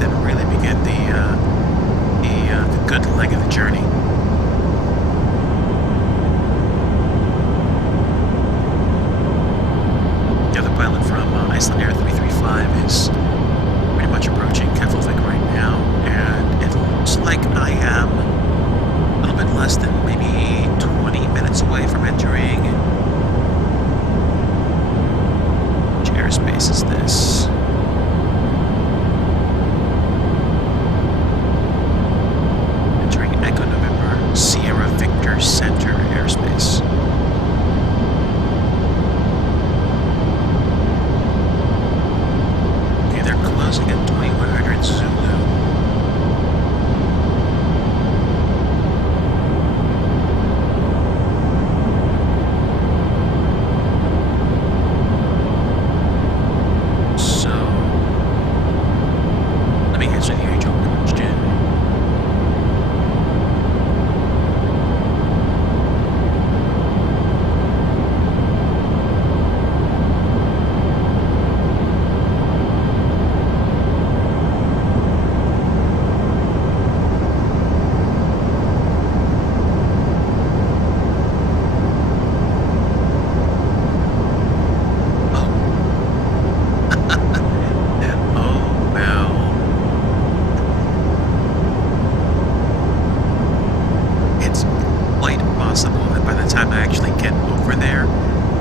And really begin the good leg of the journey. The other pilot from Iceland Air 335 is pretty much approaching Keflavik right now, and it looks like I am a little bit less than maybe 20 minutes away from entering. Which airspace is this? Sierra Victor Center airspace. Okay, they're closing at 2100 Zulu. So, let me answer the age-old question. That by the time I actually get over there,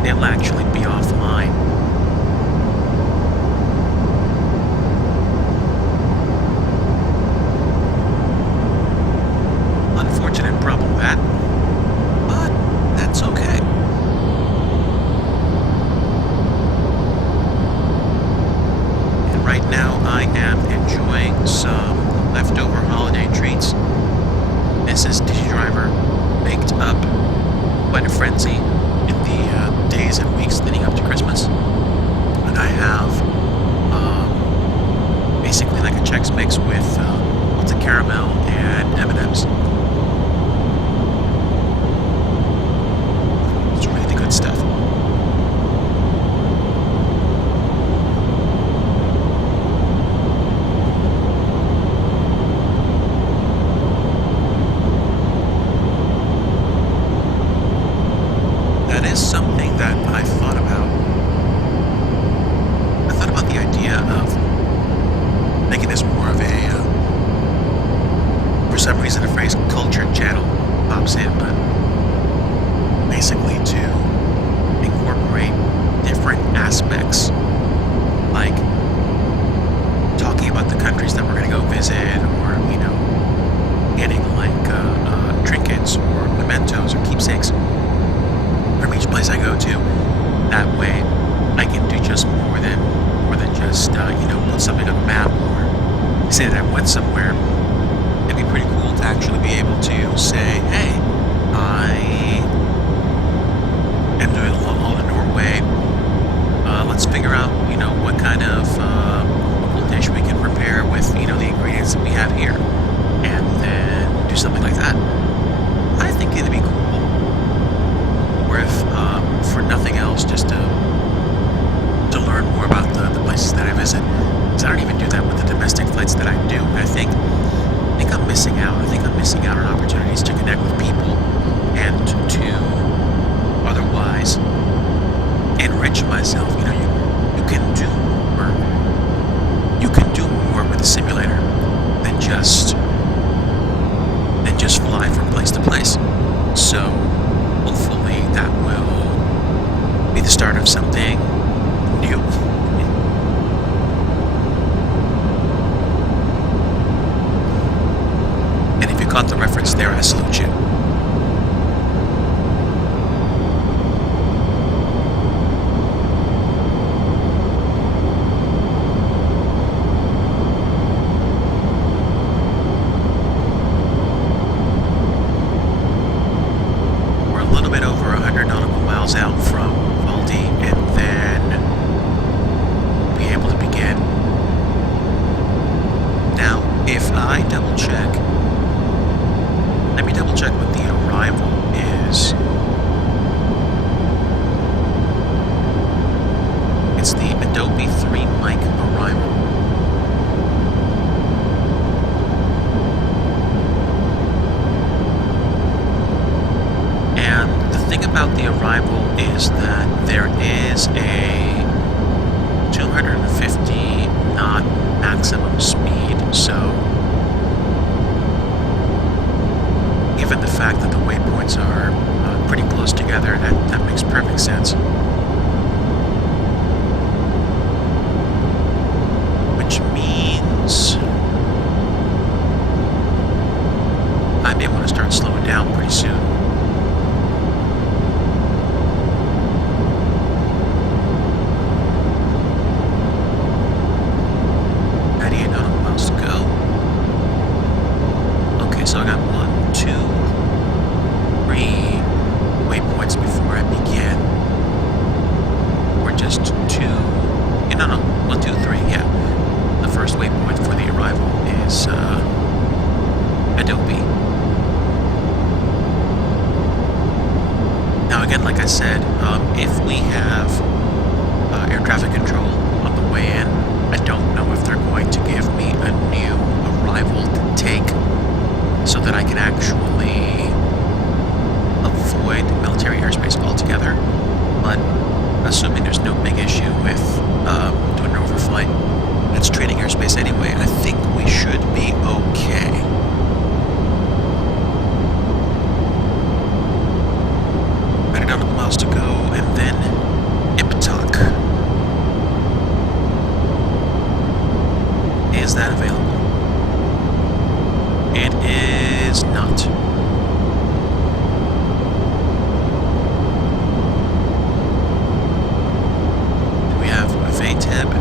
they'll actually be offline. Unfortunate problem that, but that's okay. And right now I am enjoying some leftover holiday treats. This is DigiDriver baked up quite a frenzy in the days and weeks leading up to Christmas. And I have basically like a Chex Mix with lots of caramel and M&Ms. It's really good stuff. Is something that I thought about. I thought about the idea of making this more of a, for some reason the phrase culture channel pops in, but basically to incorporate different aspects aspects, like talking about the countries that we're going to go visit, or getting like trinkets or mementos or keepsakes from each place I go to. That way, I can do just more than just put something on the map or say that I went somewhere. It'd be pretty cool to actually be able to say, hey, I am doing all in Norway. Let's figure out, what kind of local dish we can prepare with, the ingredients that we have here, and then do something like that. I think it'd be cool. Or if, for nothing else, just to learn more about the places that I visit. Because I don't even do that with the domestic flights that I do. I think I'm missing out. I think I'm missing out on opportunities to connect with people and to otherwise enrich myself. You can do more. You can do more with a simulator than just fly from place to place. So hopefully that will be the start of something new. And if you caught the reference there, I salute you. Out from Valdi, and then be able to begin. Now, if I double check, let me double check what the arrival is. It's the Adobe 3 mic arrival. About the arrival is that there is a 250 knot maximum speed, so given the fact that the waypoints are pretty close together, that makes perfect sense. Which means I may want to start slowing down pretty soon. So I got 1, 2, 3 waypoints before I begin. Or just 2. No, 1, 2, 3, yeah. The first waypoint for the arrival is Adobe. Now again, like I said, if we have air traffic control on the way in, I don't know if they're going to give me a new arrival to take, so that I can actually avoid military airspace altogether. But assuming there's no big issue with doing an overflight, that's trading airspace anyway, I think we should be okay. 90 nautical miles to go, and then Iptok. Is that available? It is not. We have VTEB.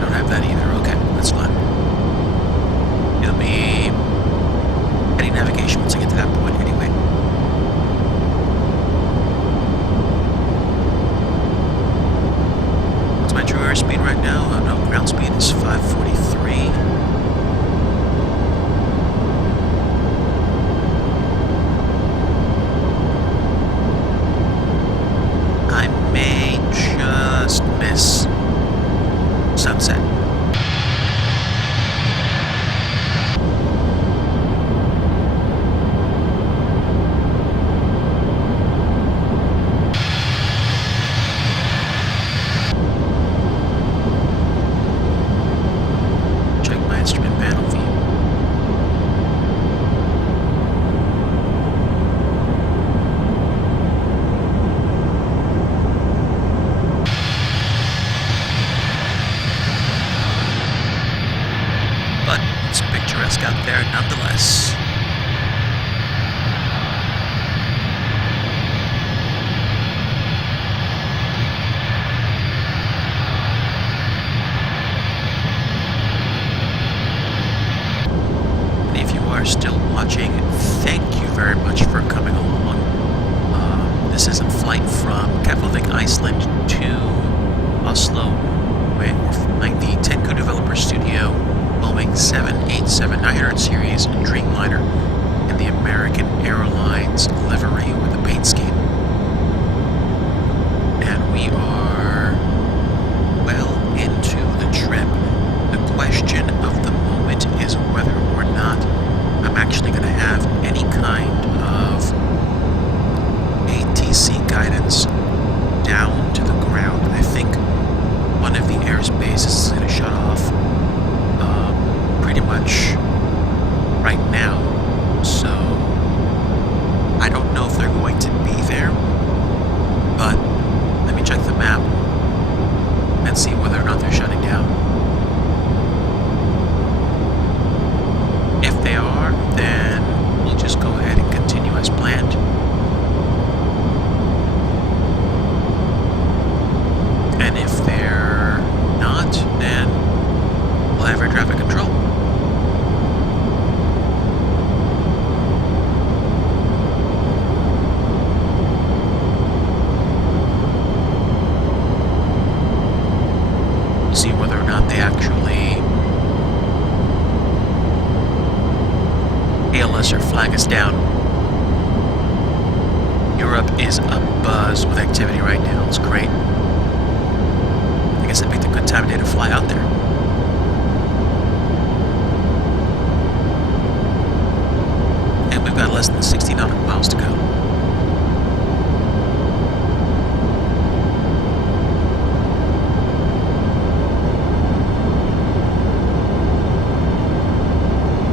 Don't have that either. Okay, that's fine. It'll be any navigation once I get to that point anyway. My true airspeed right now, no, ground speed is 543. I may just miss sunset. risk out there nonetheless. And if you are still watching, thank you very much for coming along. This is a flight from Keflavik, Iceland to Oslo. We're flying the Tenku Developer Studio Boeing 787-900 series Dreamliner in the American Airlines livery with the paint scheme. And we are well into the trip. The question of the moment is whether or not I'm actually going to have any kind of ATC guidance down to the ground. I think one of the airspaces is going to shut off pretty much right now, so I don't know if they're going to be there, but let me check the map and see whether or not they're shutting down. If they are, then we'll just go ahead and continue as planned. And if they're not, then we'll have air traffic control. We'll see whether or not they actually hail us or flag us down. Europe is abuzz with activity right now. It's great. I guess it picked a good time of day to fly out there. And we've got less than 60 nautical miles to go.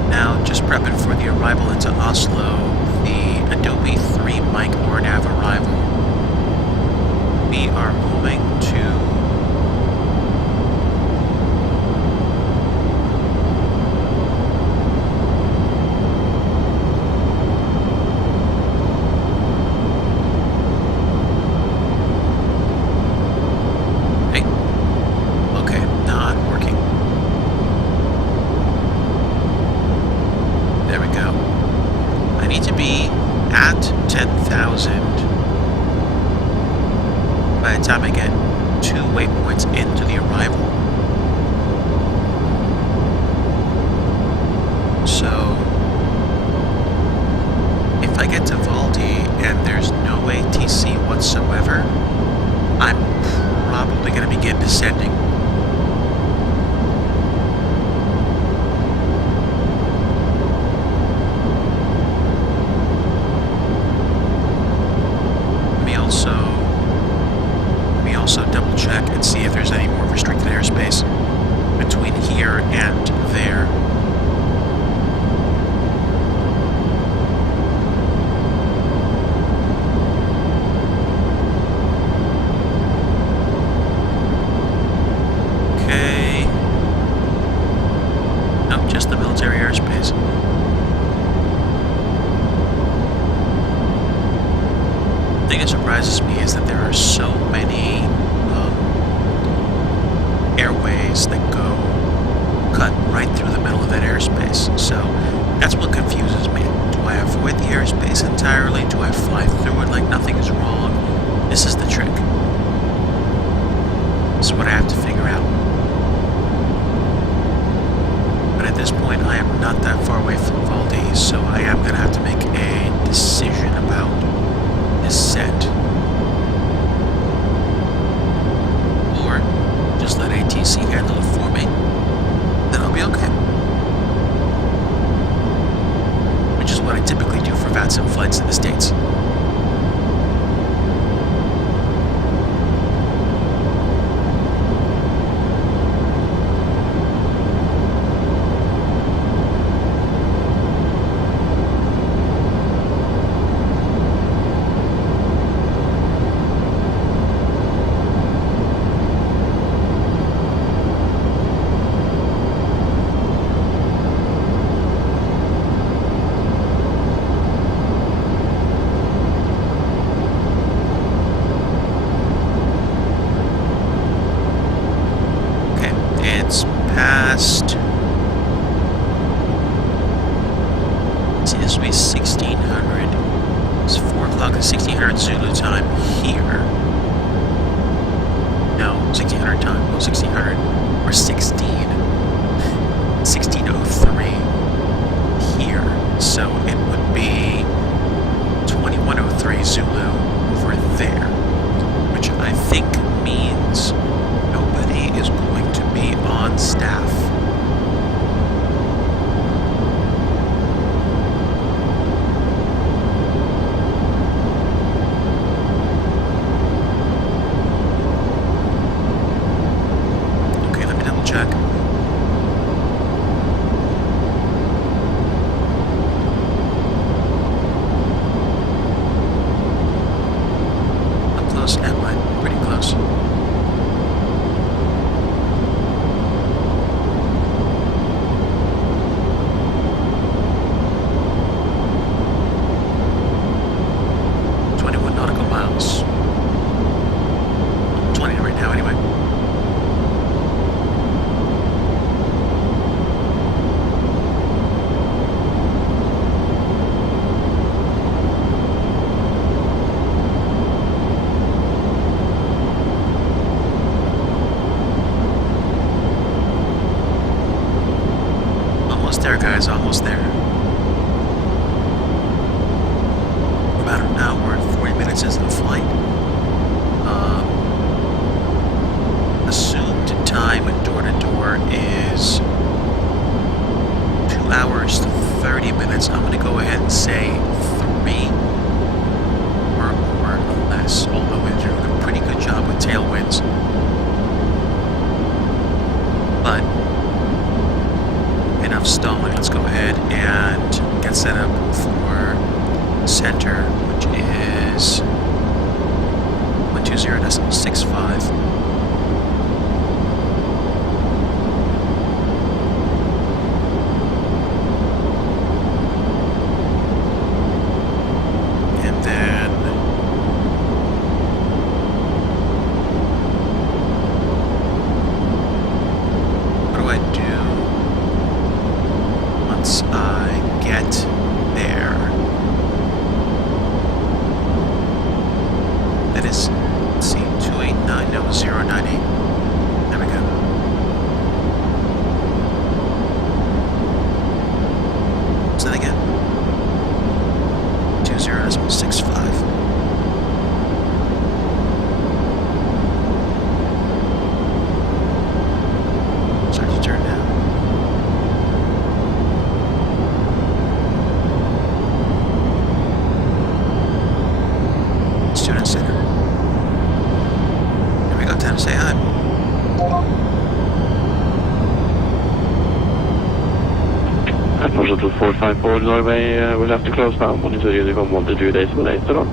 Now, just prepping for the arrival into Oslo, the Adobe 3 mic RNAV arrival. We are moving to by the time I get 2 waypoints into the arrival. So, if I get to Valdi and there's no ATC whatsoever, I'm probably going to begin descending. Also double check and see if there's any more restricted airspace between here and there. Okay. Nope, just the military airspace. The thing that surprises me is that there are so many airways that go cut right through the middle of that airspace. So that's what confuses me. Do I avoid the airspace entirely? Do I fly through it like nothing is wrong? This is the trick. This is what I have to figure out. But at this point, I am not that far away from Valdi, so I am going to have to make a decision about descent. Or just let ATC handle it for me, then I'll be okay. Which is what I typically do for VATSIM flights in the States. past. See, this will be 1600. It's 4 o'clock at 1600 Zulu time here. No, 1600 time. Oh, 1600 or 1603 here. So it would be 2103 Zulu over there, which I think means nobody is going to be on staff. Okay, let me double check. How close am I? Pretty close. Miles. 20 right now, anyway. Almost there, guys. Almost there. About an hour and 40 minutes into the flight. Assumed time door to door is 2 hours to 30 minutes. I'm going to go ahead and say 3 or more or less, although we're doing a pretty good job with tailwinds. But enough stalling. Let's go ahead and get set up for center, which is 120.65. Shuttle 454 Norway will have to close down. Monitor Unicom 1 to 2 days later on.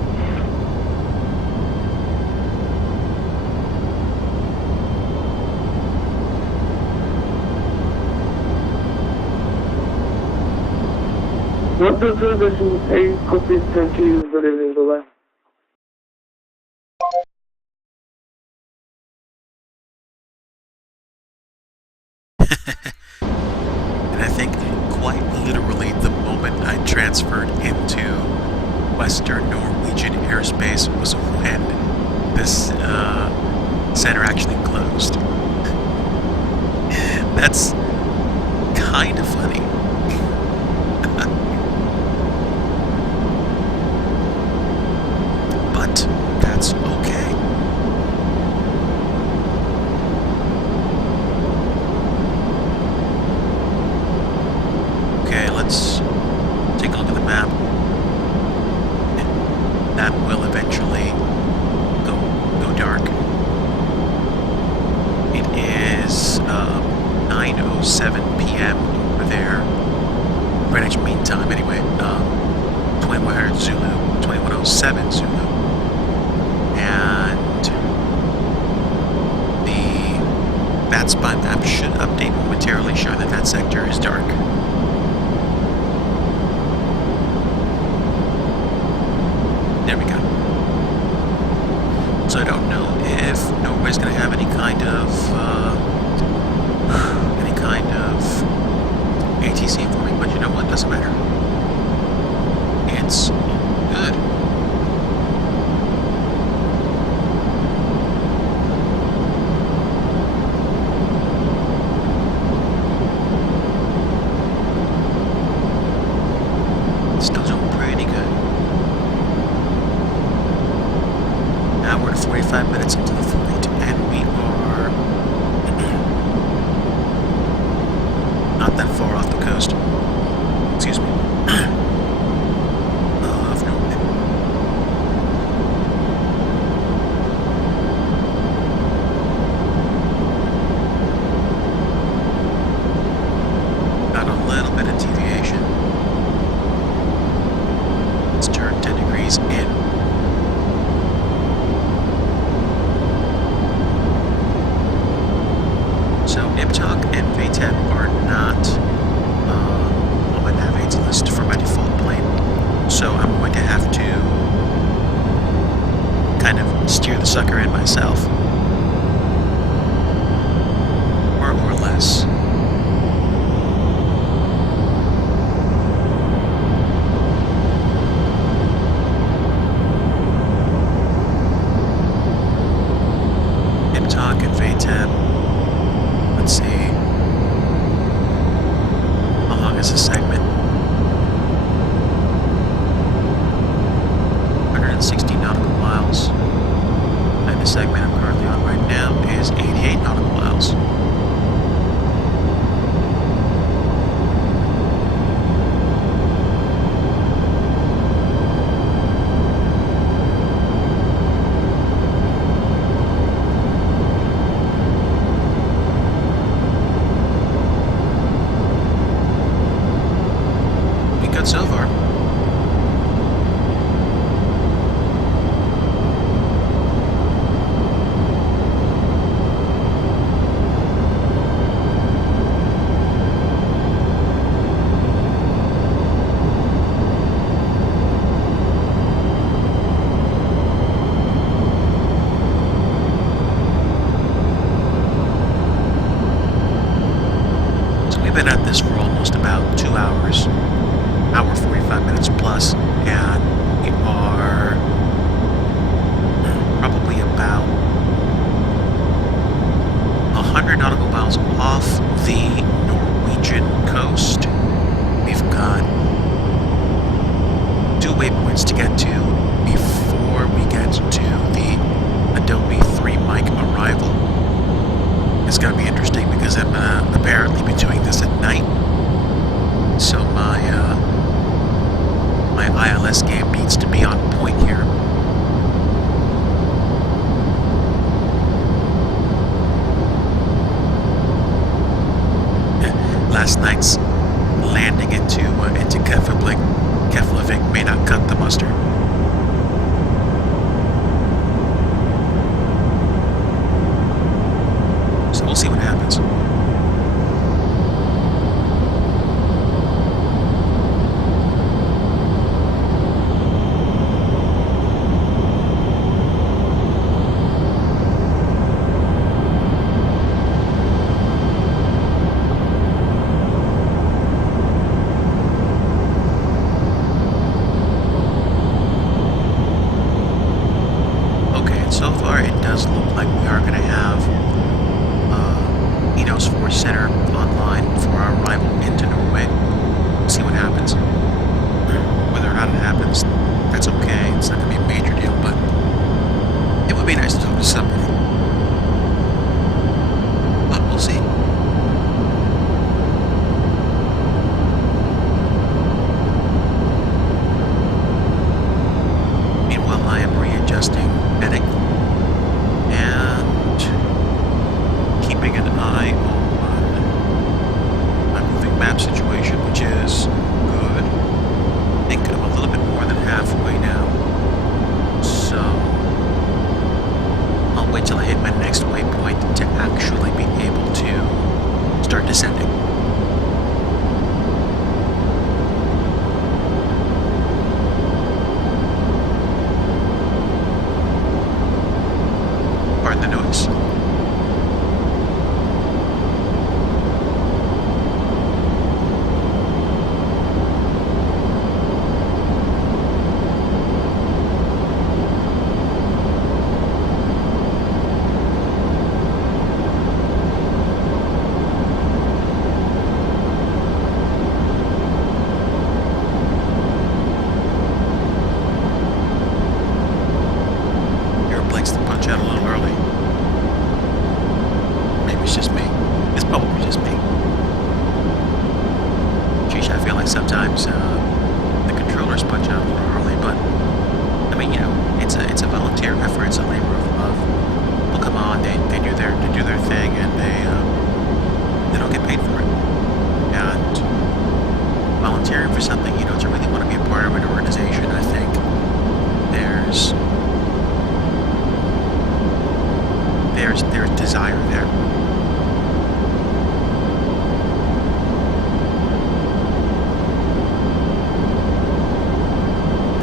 What does the mission A copy send to you for living the way? And I think quite literally the moment I transferred into Western Norwegian airspace was when this center actually closed. That's kind of funny. But that's okay. Okay, let's take a look at the map. That will eventually go dark. It is 9:07 p.m. over there. Greenwich Mean Time, anyway. 2100 Zulu, 2107 Zulu. And the BATSPY map should update momentarily, show that that sector is dark. There we go. So I don't know if Norway's going to have any kind been at this for almost about 2 hours, hour 45 minutes plus, and we are probably about 100 nautical miles off the Norwegian coast. We've got 2 waypoints to get to before we get to the Adobe 3 mic arrival. It's going to be interesting because I'm apparently be doing this at night, so my ILS game needs to be on point here. Last night's landing into Keflavik may not cut the mustard. So we'll see what happens. So far, it does look like we are going to have Enos Force Center online for our arrival into Norway. We'll see what happens. Whether or not it happens, that's okay. It's not going to be a major deal, but it would be nice to talk to somebody. But we'll see. Meanwhile, I am readjusting heading and keeping an eye on my moving map situation, which is good. I think I'm a little bit more than halfway now, so I'll wait till I hit my next waypoint to actually be able to start descending. Pardon the noise. Airplanes to punch out a little early. Maybe it's just me. It's probably just me. Geez, I feel like sometimes the controllers punch out a little early, but I mean, you know, it's a volunteer effort. It's a labor of love. They'll come on, they do their thing, and they don't get paid for it. And volunteering for something, you know, to really want to be a part of an organization, I think there's desire there.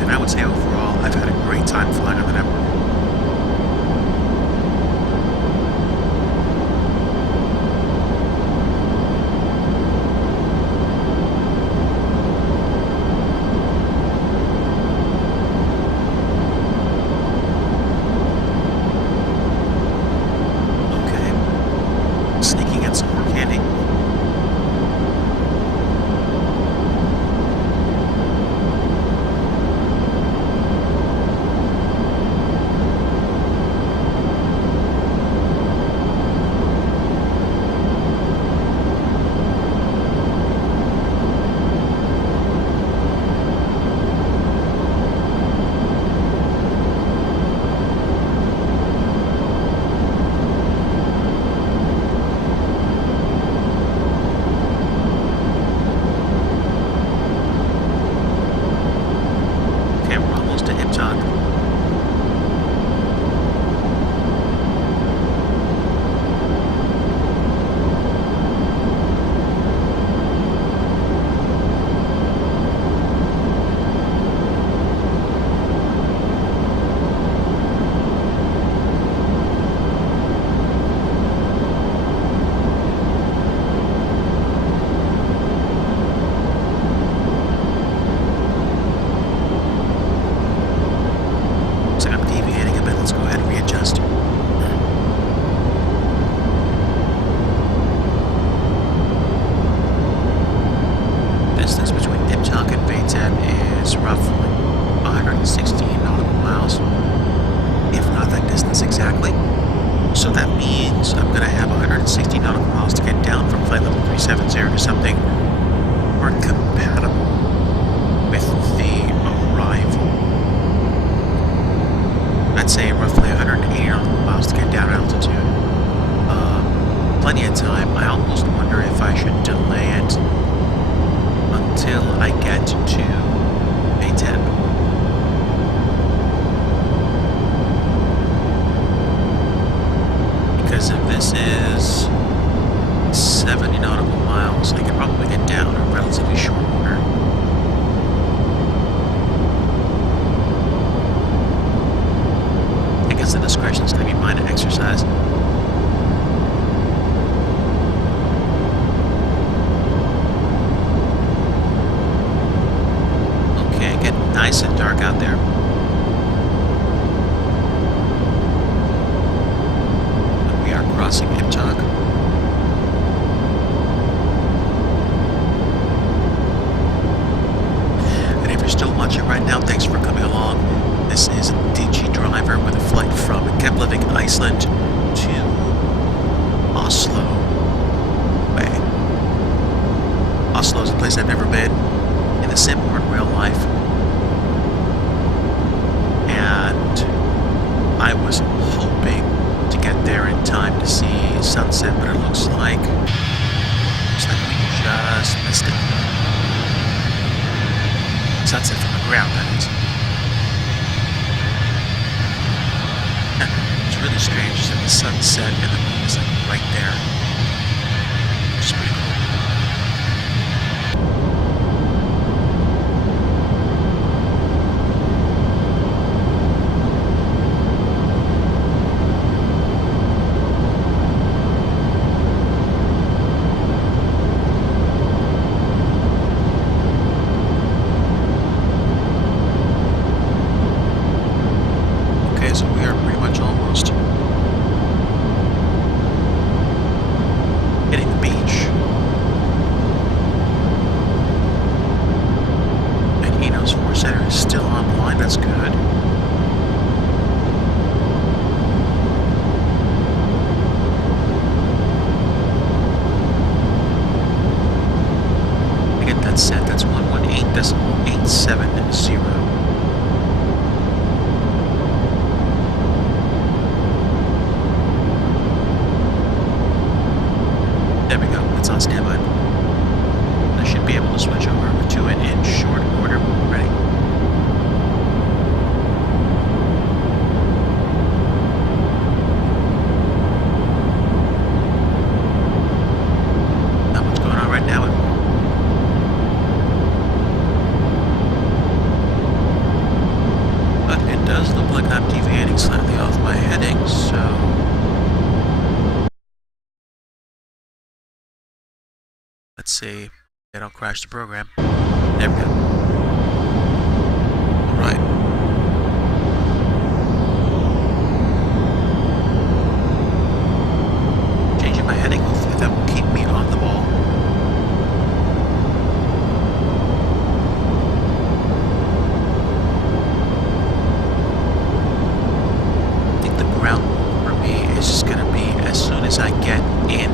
And I would say overall, I've had a great time flying on the network. distance between Iptok and BIKF is roughly 116 nautical miles, if not that distance exactly. So that means I'm going to have 160 nautical miles to get down from flight level 370 to something more compatible with the arrival. I'd say roughly 180 nautical miles to get down altitude. Plenty of time. I almost wonder if I should delay it until I get to BIKF. Because if this is 70 nautical miles, I can probably get down in relatively short order. I guess the discretion is going to be mine to exercise. Okay, getting nice and dark out there. We are crossing Iptok. And if you're still watching right now, thanks for coming along. This is DG Driver with a flight from Keflavik, Iceland to Oslo. Oslo is a place I've never been in the sim or in real life. And I was hoping to get there in time to see sunset, but it looks like we just missed it. Sunset from the ground, that is. It's really strange that the sunset and the moon is like right there. It's pretty cool. So we are pretty much almost hitting the beach. And Eno's Force Center is still online, that's good. To get that set, that's 118.870. There we go, it's on standby. I should be able to switch over to it in short order when we're ready. Not what's going on right now. But it does look like I'm deviating slightly off my heading, so... Let's see. I don't crash the program. There we go. Alright. Changing my heading. Hopefully that will keep me on the ball. I think the ground rule for me is just going to be as soon as I get in,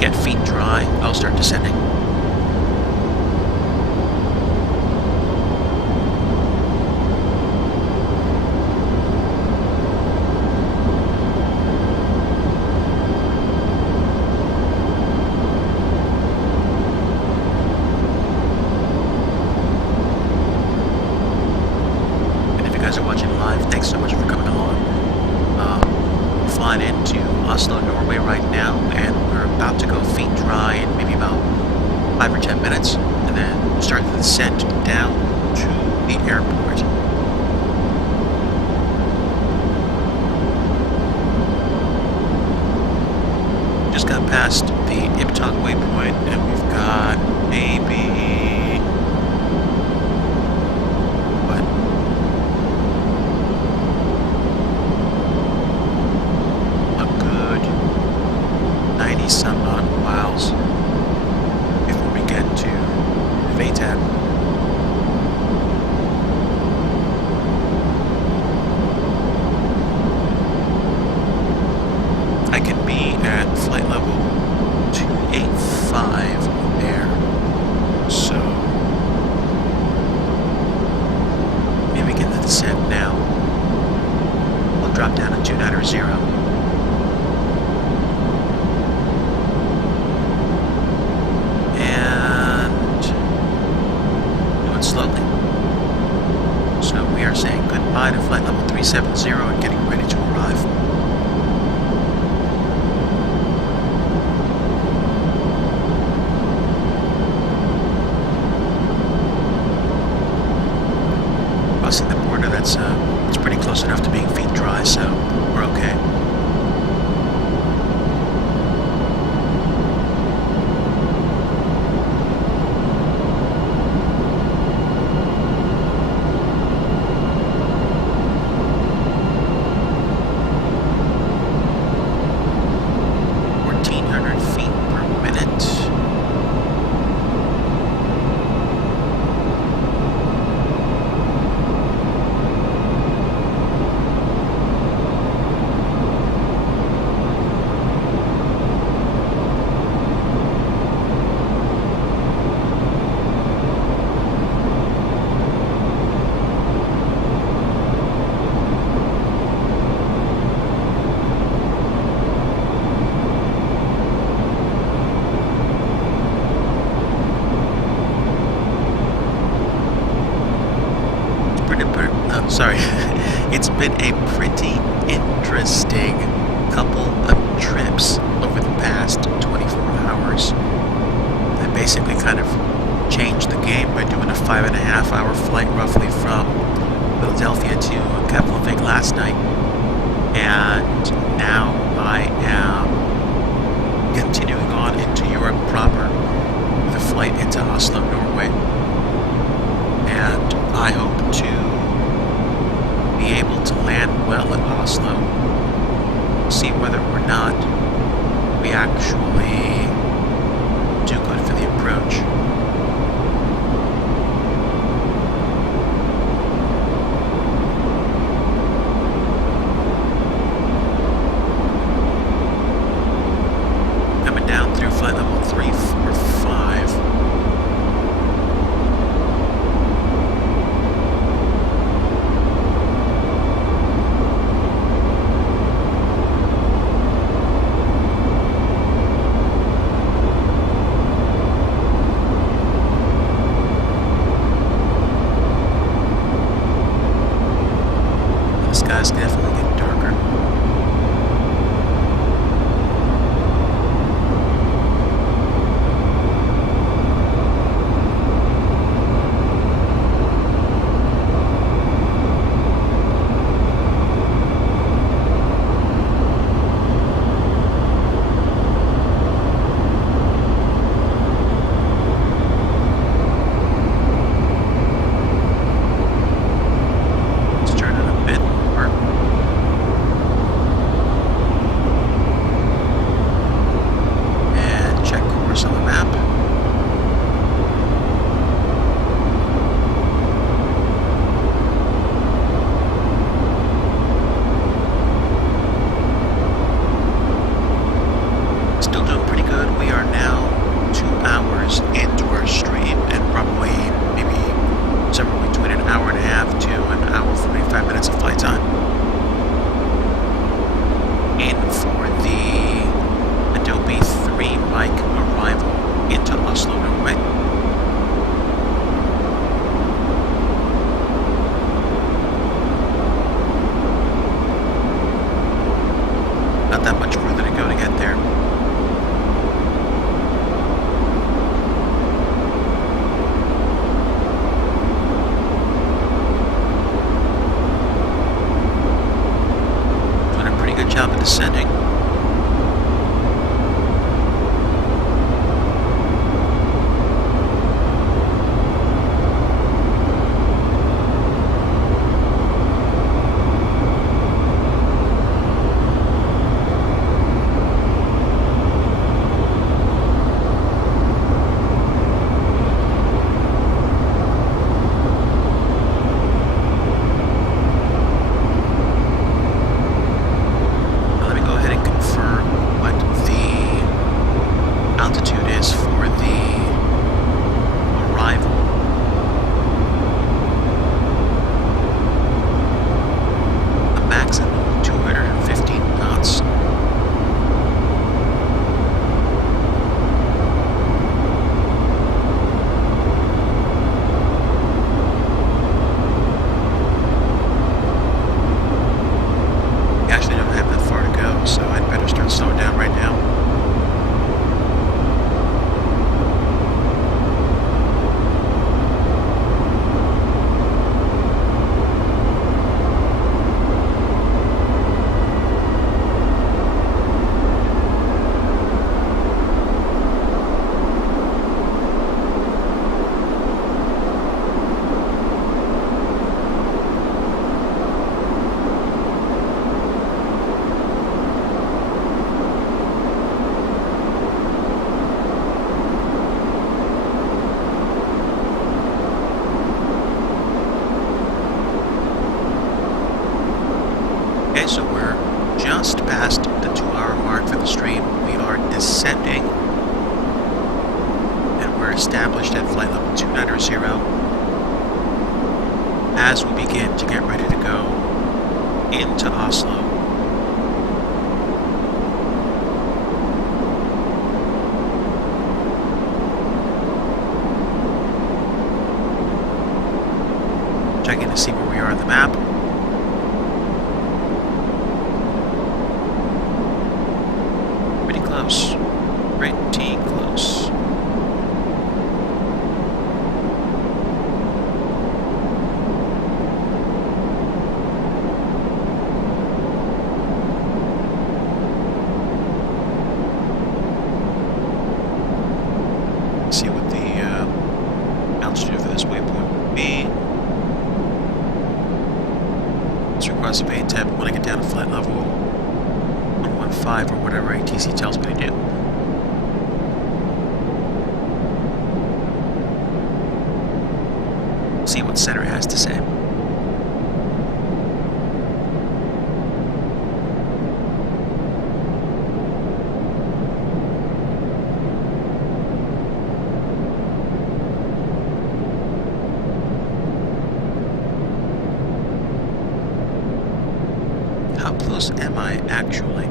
get feet dry, I'll start descending. And if you guys are watching live, thanks so much for coming along. We're flying into Oslo, Norway right now, and we're about to go feet dry in maybe about 5 or 10 minutes, and then start the descent down to the airport. Just got past the Iptok waypoint, and we've got maybe... what? A good 90-some nautical miles. If 5 there. So maybe we get the descent now. We'll drop down to 290. Slowly. So we are saying goodbye to flight level 370 and getting ready to arrive. Crossing the border, it's pretty close enough to being feet dry, so we're okay. Sorry, it's been a pretty interesting couple of trips over the past 24 hours. I basically kind of changed the game by doing a 5.5-hour flight roughly from Philadelphia to Keflavik last night, and now I am continuing on into Europe proper with a flight into Oslo, Norway, and I hope to be able to land well at Oslo, see whether or not we actually do good for the approach. Coming down through flight level 3, 4, 5. Sky's definitely getting darker. Descending. Altitude is for the arrival. A maximum of 215 knots. We actually don't have that far to go, so I'd better start slowing down right now. Okay, so we're just past the 2-hour mark for the stream. We are descending, and we're established at flight level 290 as we begin to get ready to go into Oslo. Checking to see where we are on the map. Close. Pretty close. See what the altitude for this waypoint will be. Let's request a main tab when I get down to flight level 115 or whatever ATC tells me to do. See what center has to say. How close am I actually?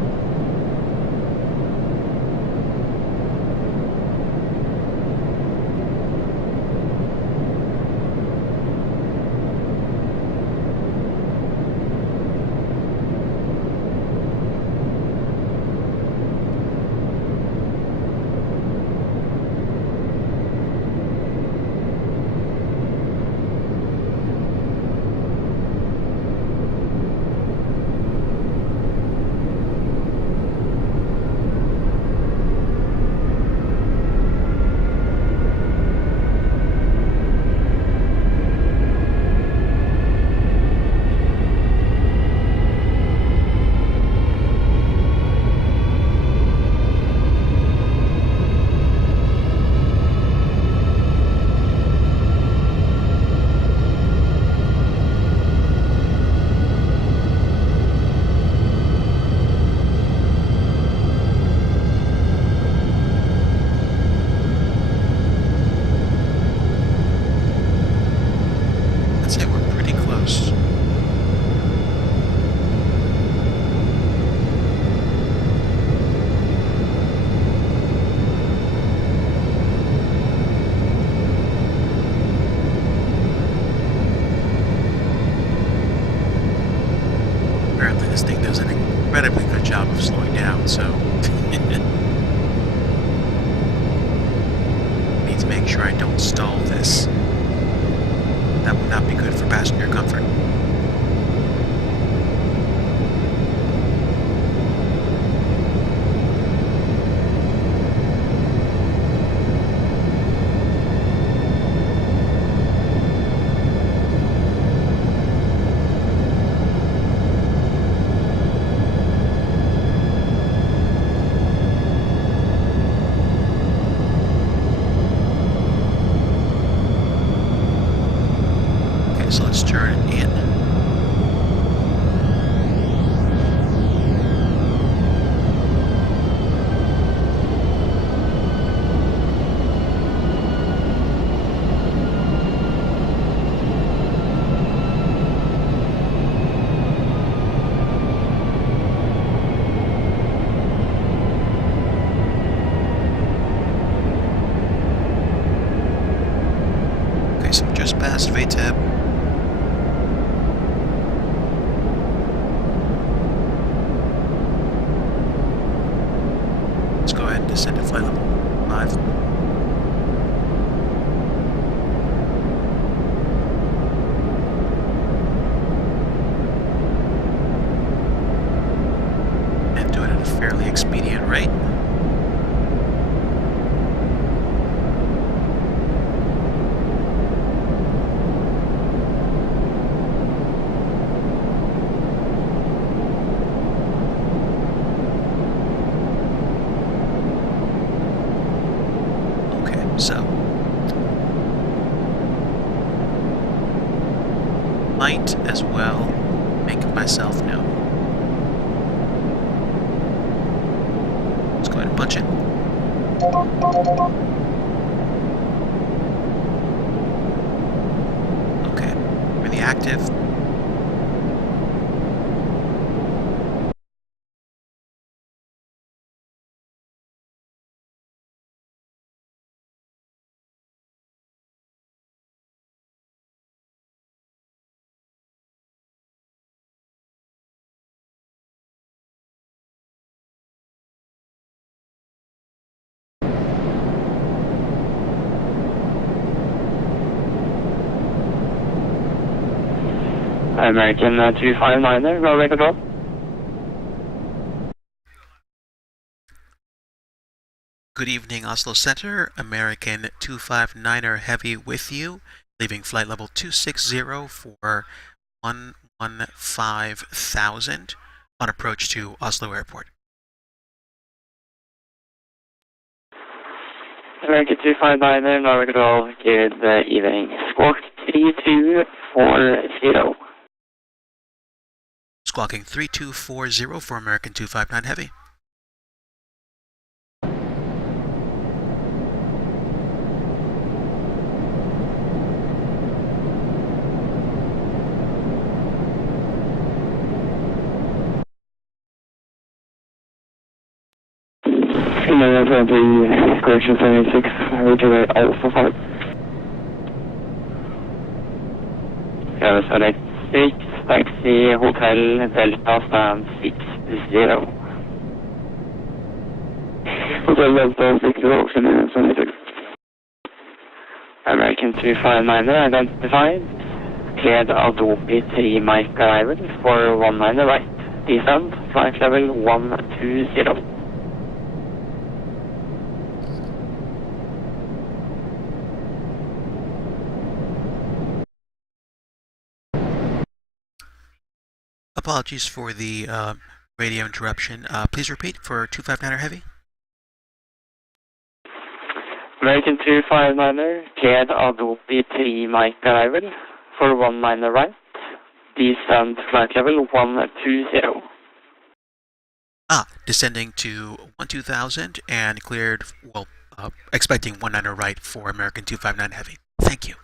This thing does an incredibly good job of slowing down, so need to make sure I don't stall this. That would not be good for passenger comfort. So let's turn in. fast, VTEP. Let's go ahead and descend to flight level 5. And do it at a fairly expedient rate. So, might as well make myself known. Let's go ahead and punch it. Okay, really active. American 259er, Norway control. Good evening, Oslo Center. American 259er Heavy with you, leaving flight level 260 for 115,000 on approach to Oslo Airport. American 259er, Norway control, good evening. Squawk 3240. Squawking 3240 for American 259 Heavy. Correction 76, Roger, Alpha 5. Yeah, 76, taxi, Hotel, Delta, stand 60. Hotel Delta, 60, ocean 76. American 259er identified. Cleared Adobe 3 Mike arrival for 19 right. Descent, flight level 120. Apologies for the radio interruption. Please repeat for 259er Heavy. American 259er, cleared Adobe 3 Mike arrival for 19 right. Descent, flight level 120. Descending to 12,000 and cleared, well, expecting 19 right for American 259 Heavy. Thank you.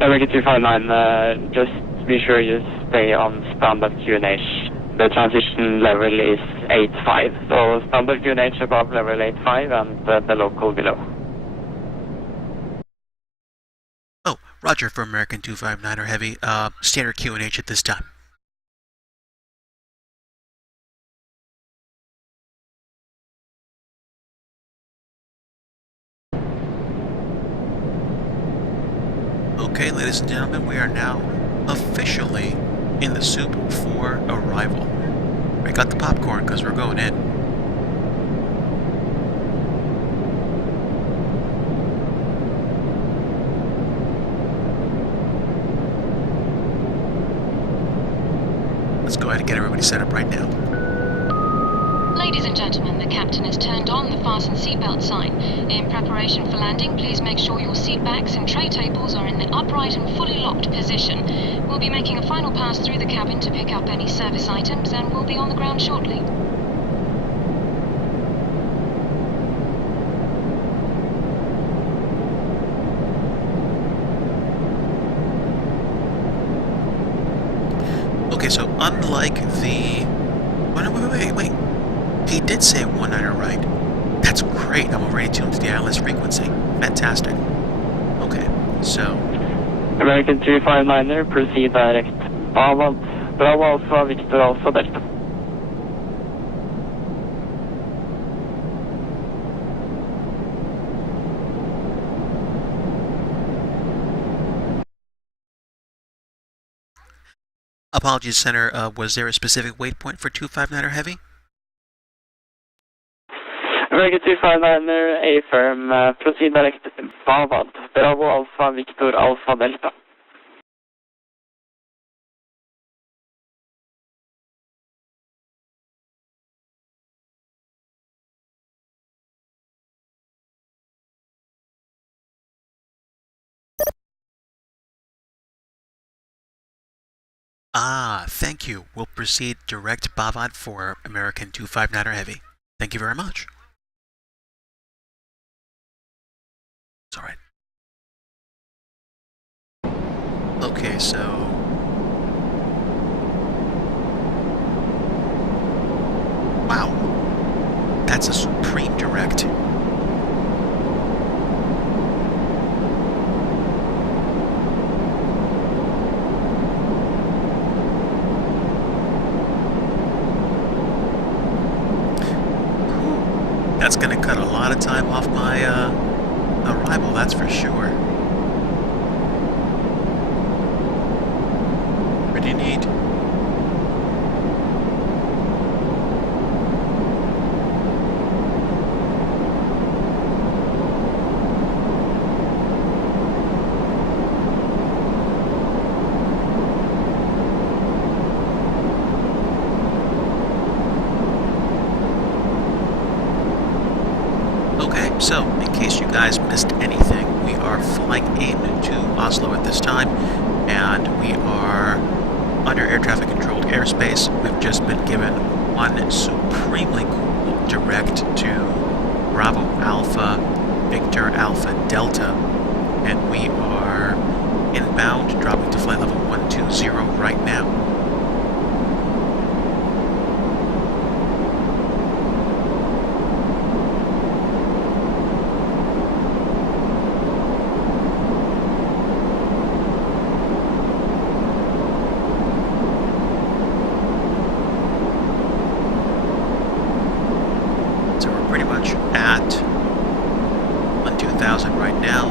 American 259, just be sure you stay on standard QNH. The transition level is 85, so standard QNH above level 85 and the local below. Oh, Roger for American 259er Heavy. Standard QNH at this time. Okay, ladies and gentlemen, we are now officially in the soup for arrival. We got the popcorn because we're going in. Let's go ahead and get everybody set up right now. Ladies and gentlemen, the captain has turned on the fasten seatbelt sign. In preparation for landing, please make sure your seat backs and tray tables are in the upright and fully locked position. We'll be making a final pass through the cabin to pick up any service items, and we'll be on the ground shortly. Okay, so unlike the... Wait. He did say 19 right. That's great. I'm already tuned to the ILS frequency. Fantastic. Okay, so American 359er, proceed direct. Bravo Alpha, Victor Alpha, Delta. apologies, Center. Was there a specific waypoint for 259er Heavy? American 359er, A firm, proceed direct. Bravo Alpha, Victor Alpha, Delta. Ah, thank you. We'll proceed direct Bavad for American 259er Heavy. Thank you very much. It's alright. Okay, so wow. That's a supreme direct. That's going to cut a lot of time off my arrival, that's for sure. Pretty neat. So, in case you guys missed anything, we are flying into Oslo at this time, and we are under air traffic controlled airspace. We've just been given one supremely cool direct to Bravo Alpha, Victor Alpha Delta, and we are inbound, dropping to flight level 120 right now. Right now.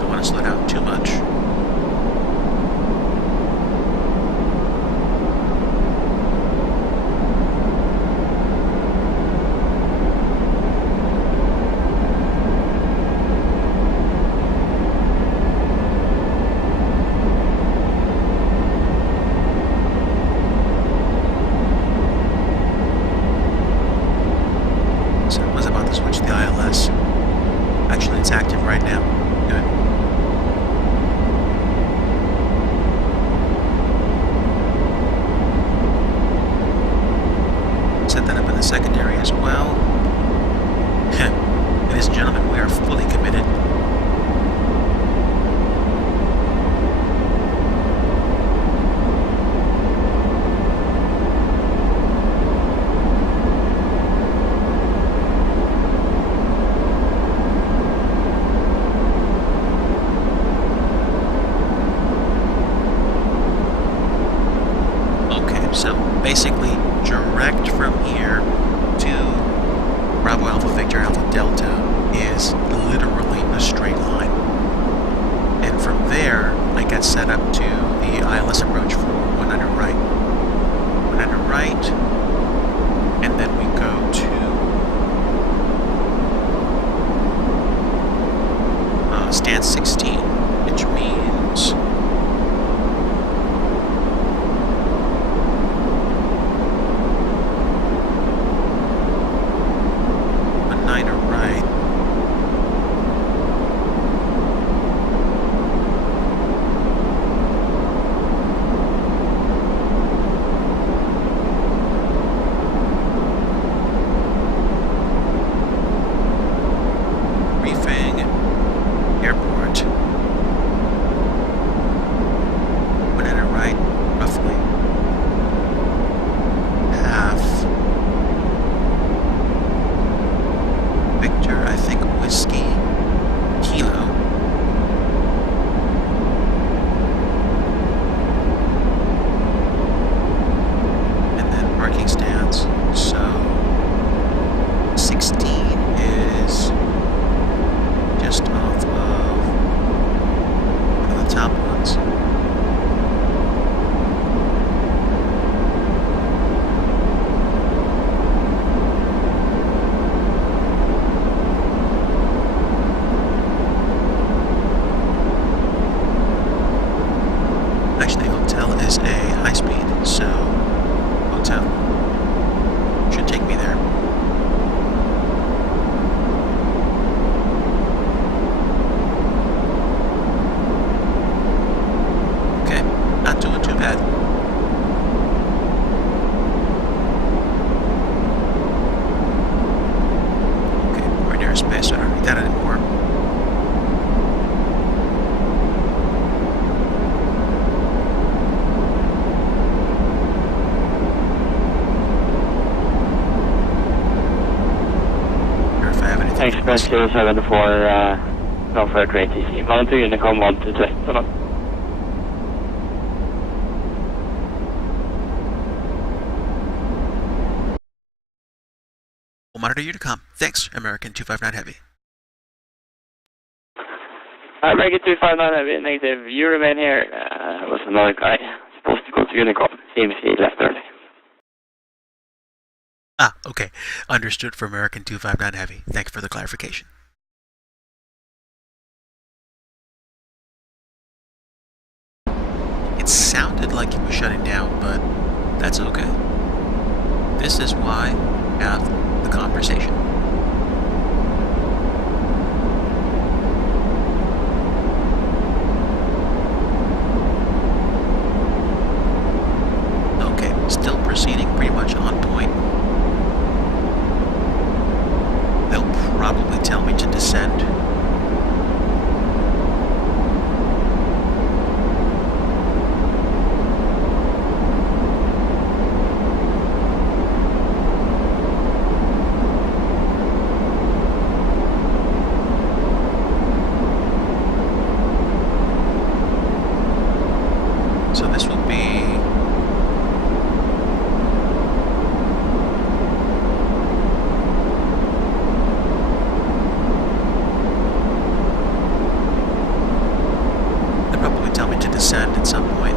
Don't want to slow down too much. Actually, it's active right now. Good. Set that up in the secondary as well. Ladies and gentlemen, we are fully committed. So basically, direct from here to Bravo Alpha Victor Alpha Delta is literally a straight line. And from there, I get set up to the ILS approach for 100 right. 100 right, and then we go to stance 16, which means Actually, hotel is a high speed, so hotel should take me there. Okay, not doing too bad. Okay, we're near space, so I don't need that anymore. Express 074, Norfolk ATC. Monitor Unicom 122. So long. We'll monitor you to come. Thanks, American 259 Heavy. American 259 Heavy, negative. You remain here. Was another guy supposed to go to Unicom. Seems he left early. Ah, okay. Understood for American 259 Heavy. Thanks for the clarification. It sounded like he was shutting down, but that's okay. This is why we have the conversation. Okay, still proceeding pretty much on point. They'll probably tell me to descend. So this will be they'll probably tell me to descend at some point.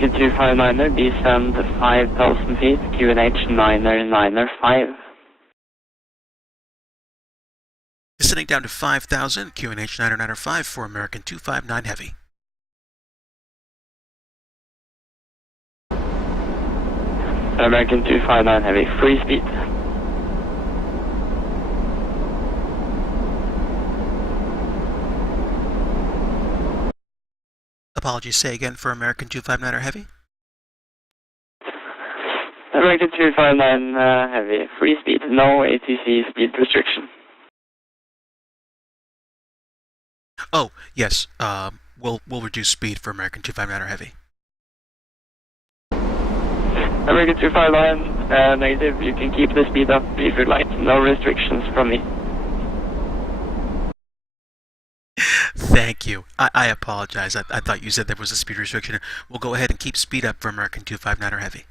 American 259er, descend 5,000 feet, QNH 995. Descending down to 5,000, QNH 995 for American 259 Heavy. American 259 Heavy, free speed. Apologies, say again for American 259er Heavy. American 259 Heavy, free speed, no ATC speed restriction. Oh, yes, we'll reduce speed for American 259er Heavy. American 259, negative, you can keep the speed up if you like, no restrictions from me. Thank you. I apologize. I thought you said there was a speed restriction. We'll go ahead and keep speed up for American 259er Heavy.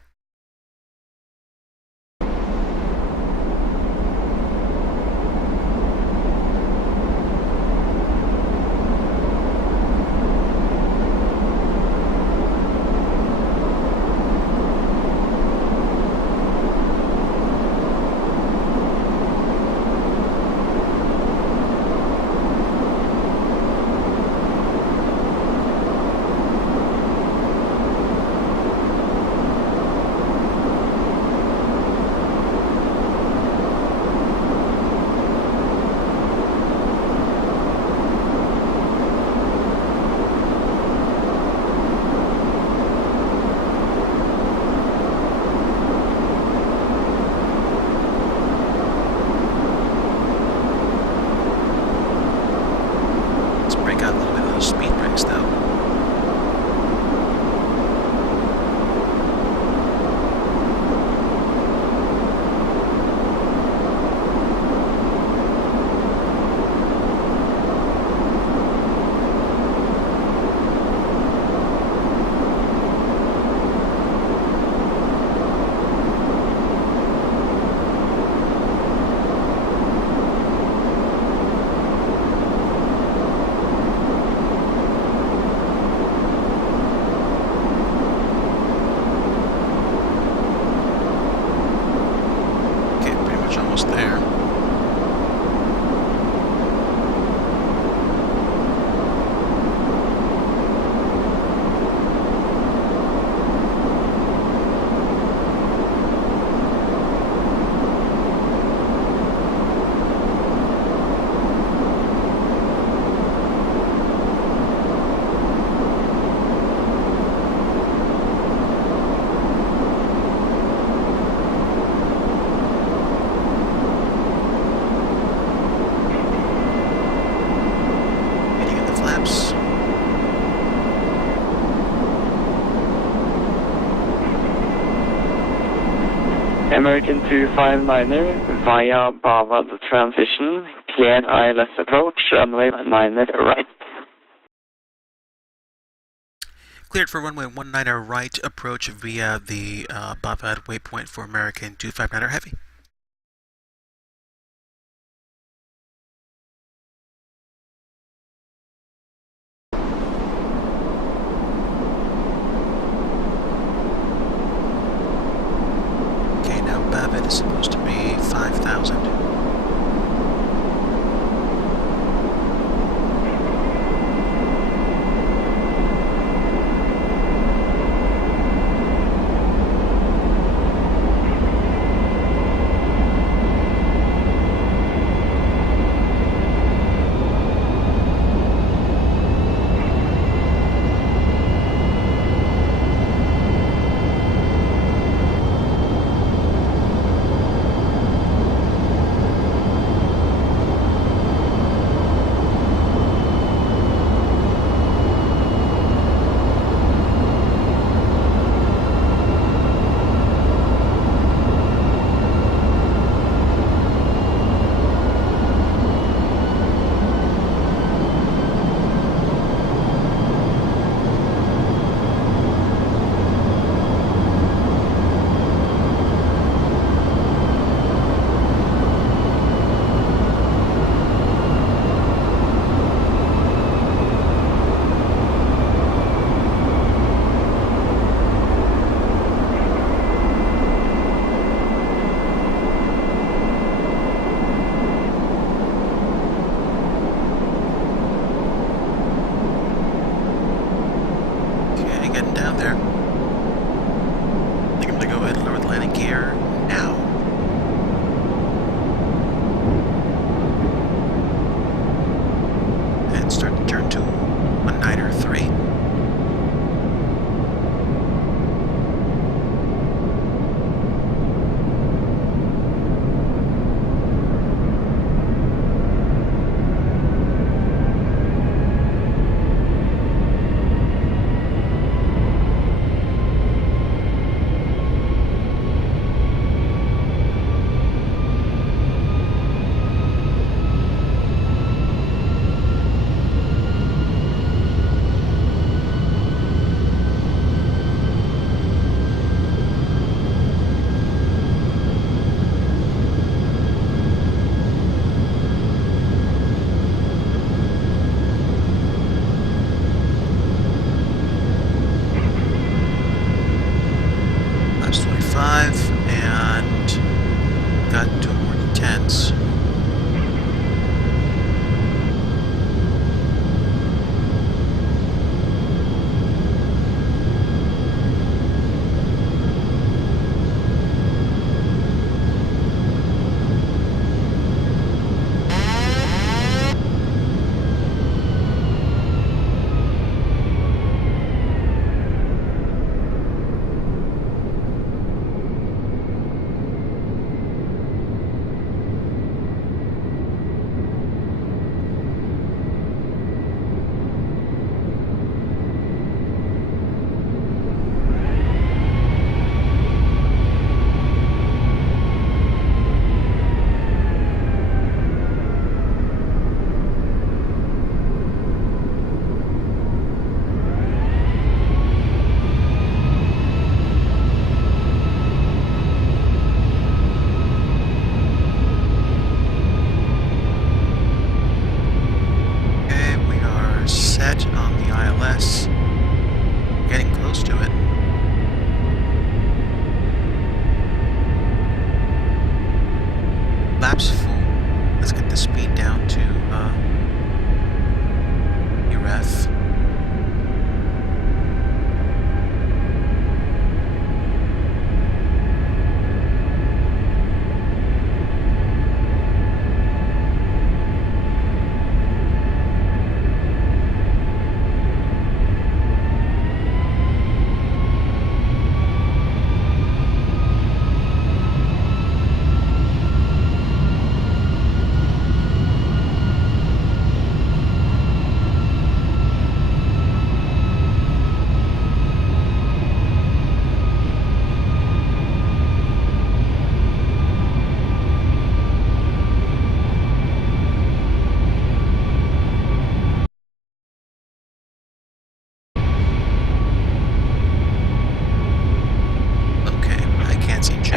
American 259er via Bavad transition, clear ILS approach, runway 19 right. Cleared for runway 19 right, approach via the Bavad waypoint for American 259er Heavy. Bavad is supposed to be 5,000. 10s. Getting close to it. Lap's full. Let's get the speed down to ref.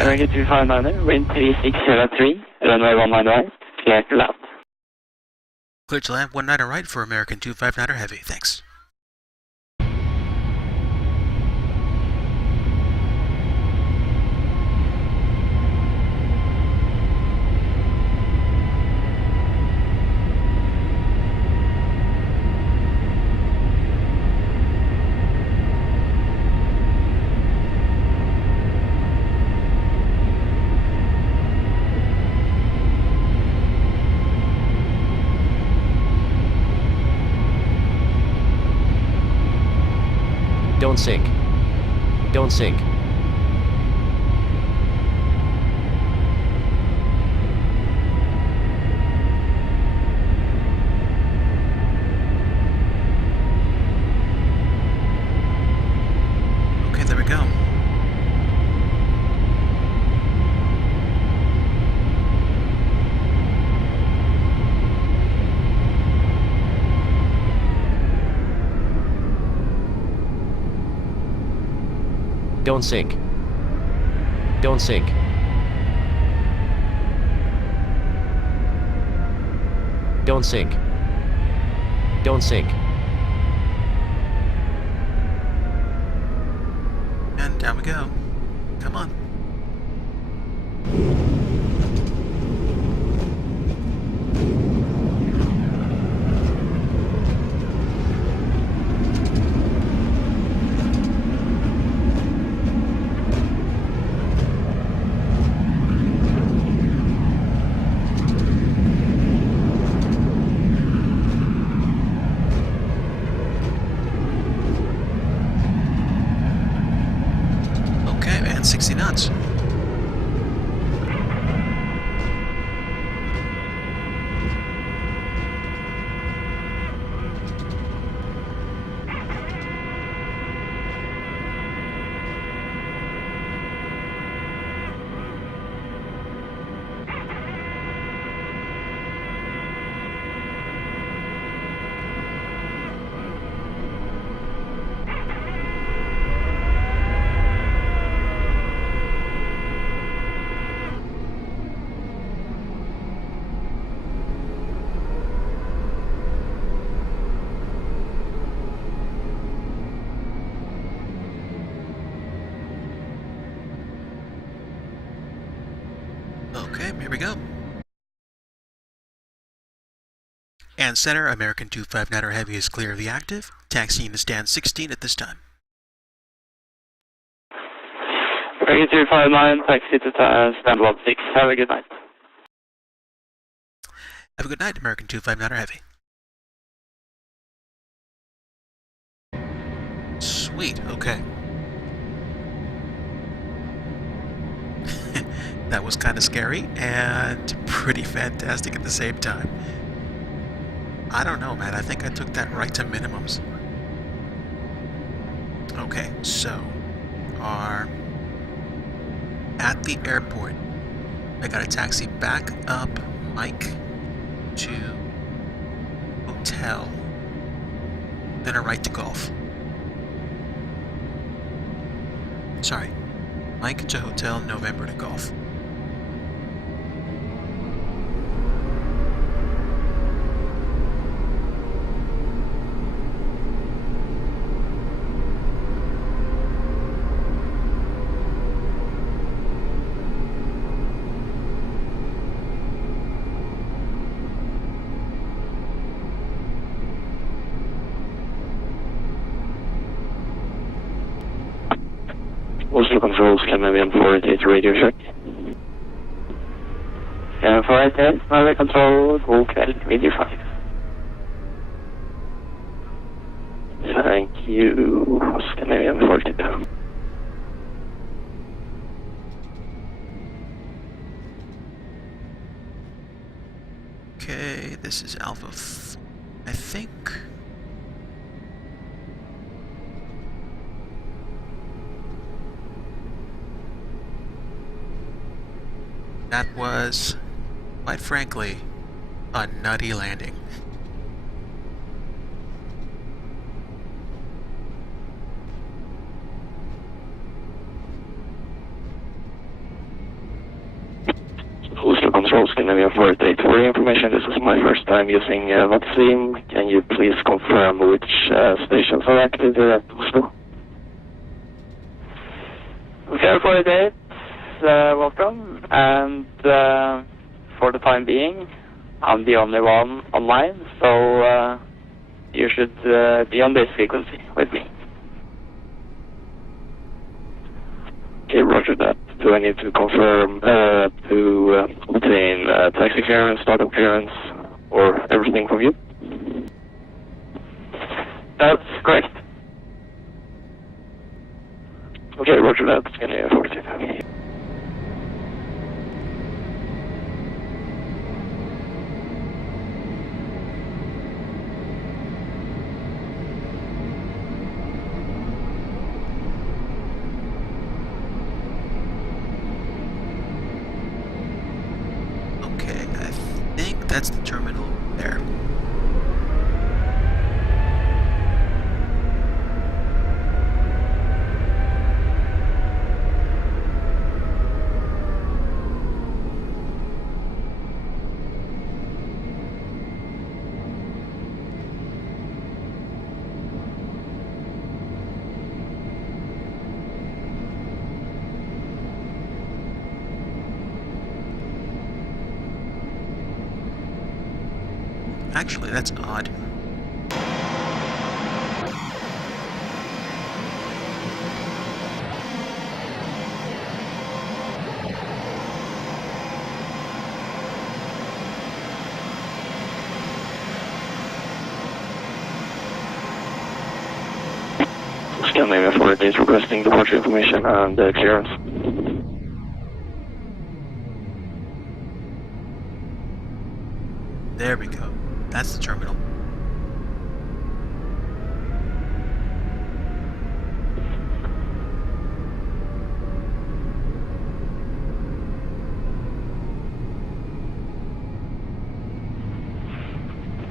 American 259, wind 3673, runway 19 right, clear to land. Clear to land 19 right for American 259 heavy, thanks. Don't sink. Don't sink. Okay, there we go. Don't sink. Don't sink. Don't sink. Don't sink. And down we go. Come on. Okay, and 60 knots. And center, American 259er Heavy is clear of the active. Taxiing to stand 16 at this time. American 259, taxi to stand 16. Have a good night. Have a good night, American 259er Heavy. Sweet, okay. That was kind of scary and pretty fantastic at the same time. I don't know, man. I think I took that right to minimums. Okay, so are at the airport. I got a taxi back up Mike to hotel, then a right to golf. Sorry, Mike to hotel, November to golf. Oslo Control, Scandinavian 488 radio check. 488, Norway Control, god kväll, video 5. Thank you, Scandinavian 488. Okay, this is Alpha I think. That was, quite frankly, a nutty landing. Oslo Control, Scandinavian 488. For your information, this is my first time using Vatsim. Can you please confirm which stations are active at Oslo? Okay, 488. Welcome, and for the time being, I'm the only one online, so you should be on this frequency with me. Okay, roger that. Do I need to confirm to obtain taxi clearance, startup clearance, or everything from you? That's correct. Okay, roger that. It's gonna be 42. That's the terminal there. Actually, that's odd. Scandinavian 488 is requesting departure information and clearance. There we go. That's the terminal.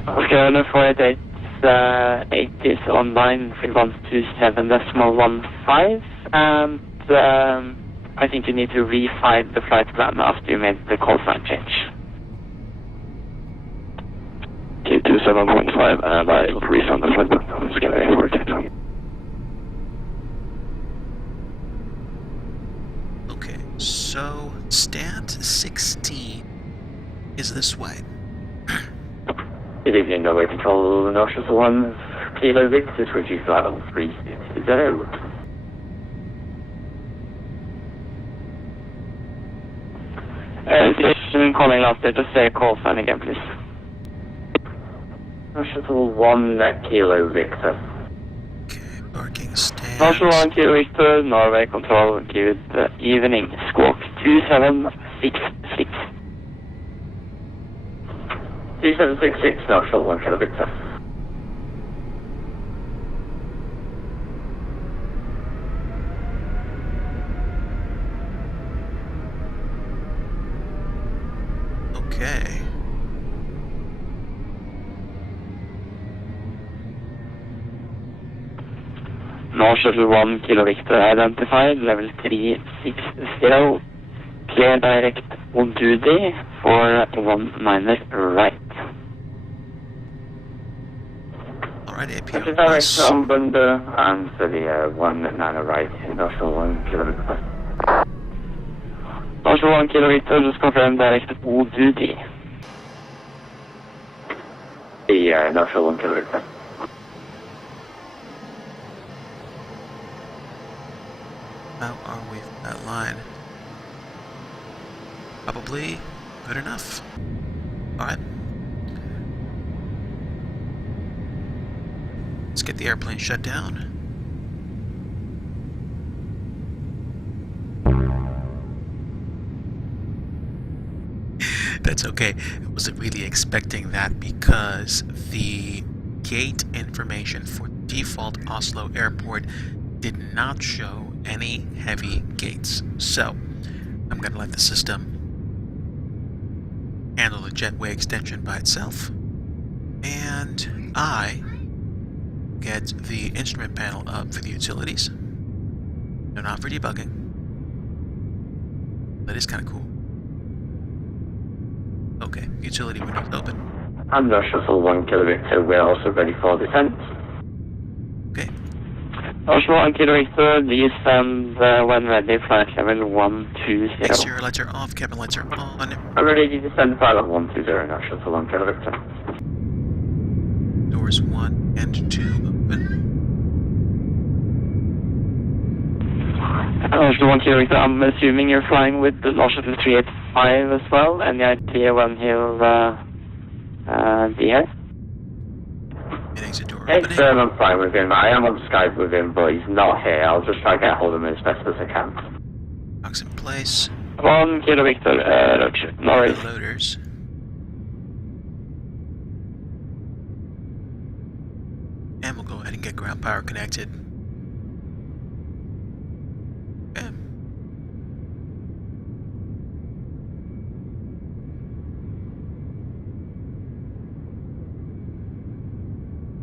Okay, 488 8 is online 3127.15, and I think you need to re-file the flight plan after you made the call sign change. 27.5, and I will refund the flight plan. It's going to be 488. Okay, so stand 16 is this way. Good evening, Norway Control, Norshus 1, Kilo Victor, reduce level 360. Station calling last day, just say a call sign again, please. Norshus 1, Kilo Victor. Okay, parking stands. Norshus 1, Kilo Victor, Norway Control, good evening, squawk 2766. 2766, Norshus 1, Kilo Victor. Okay. Norshus 1, Kilo Victor identified, level 360, clear direct on duty for 19 right. Alright, APO Direct plus. on Bunda and for the 19 right, Norshus 1, Kilo Victor. Norshus 1, Kilo Victor, just confirm direct on duty. The Norshus 1, Kilo Victor. How are we for that line? Probably good enough. Alright. Let's get the airplane shut down. That's okay. I wasn't really expecting that because the gate information for default Oslo Airport did not show any heavy gates. So, I'm going to let the system handle the jetway extension by itself. And I get the instrument panel up for the utilities. No, not for debugging. That is kind of cool. Okay, utility windows open. And Norshus 1, Kilo Victor, we're also ready for descent. Okay, Norshus 1, Kilo Victor, descend when ready, flight level 120. make sure your lights are off, cabin lights are on. I'm ready to descend flight level 120, Norshus 1, Kilo Victor. Doors 1 and 2 open. Norshus 1, Kilo Victor, I'm assuming you're flying with the Norshus 385 as well. Any idea when he'll be here? And exit door Yes, opening. I'm fine with him. I am on Skype with him, but he's not here. I'll just try to get hold of him as best as I can. Locks in place. 1 Kilo Victor, roger. No worries. Loaders. And we'll go ahead and get ground power connected. Okay.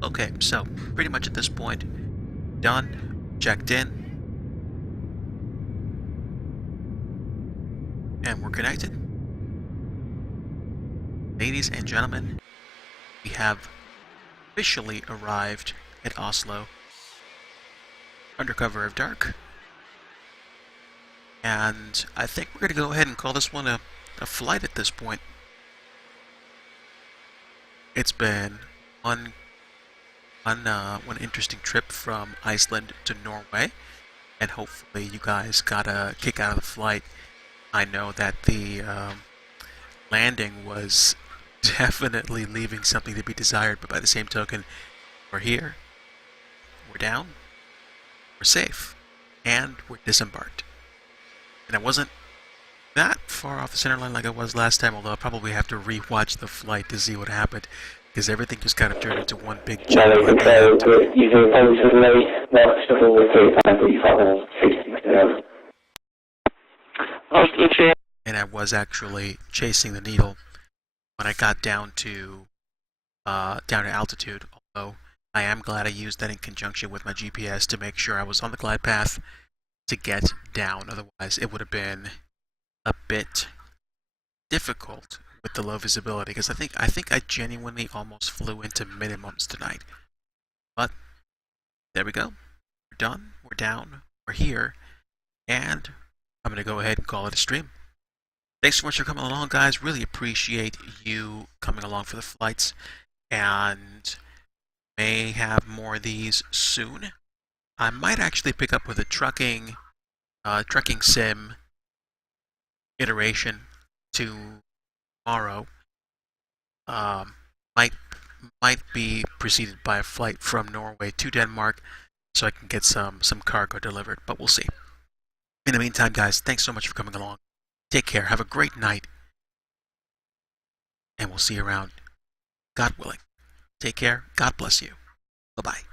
Okay, so pretty much at this point, done, checked in, and we're connected. Ladies and gentlemen, we have officially arrived at Oslo under cover of dark. And I think we're going to go ahead and call this one a flight at this point. It's been one interesting trip from Iceland to Norway, and hopefully you guys got a kick out of the flight. I know that the landing was definitely leaving something to be desired, but by the same token, we're here, we're down, we're safe, and we're disembarked. And I wasn't that far off the center line like I was last time, although I'll probably have to re-watch the flight to see what happened, because everything just kind of turned into one big jump. And I was actually chasing the needle when I got down to altitude, although I am glad I used that in conjunction with my GPS to make sure I was on the glide path to get down. Otherwise, it would have been a bit difficult with the low visibility, because I think I genuinely almost flew into minimums tonight. But there we go. We're done. We're down. We're here, and I'm gonna go ahead and call it a stream. Thanks so much for coming along, guys. Really appreciate you coming along for the flights. and may have more of these soon. I might actually pick up with a trucking sim iteration tomorrow. Might be preceded by a flight from Norway to Denmark, so I can get some cargo delivered. But we'll see. In the meantime, guys, thanks so much for coming along. Take care. Have a great night, and we'll see you around, God willing. Take care. God bless you. Bye-bye.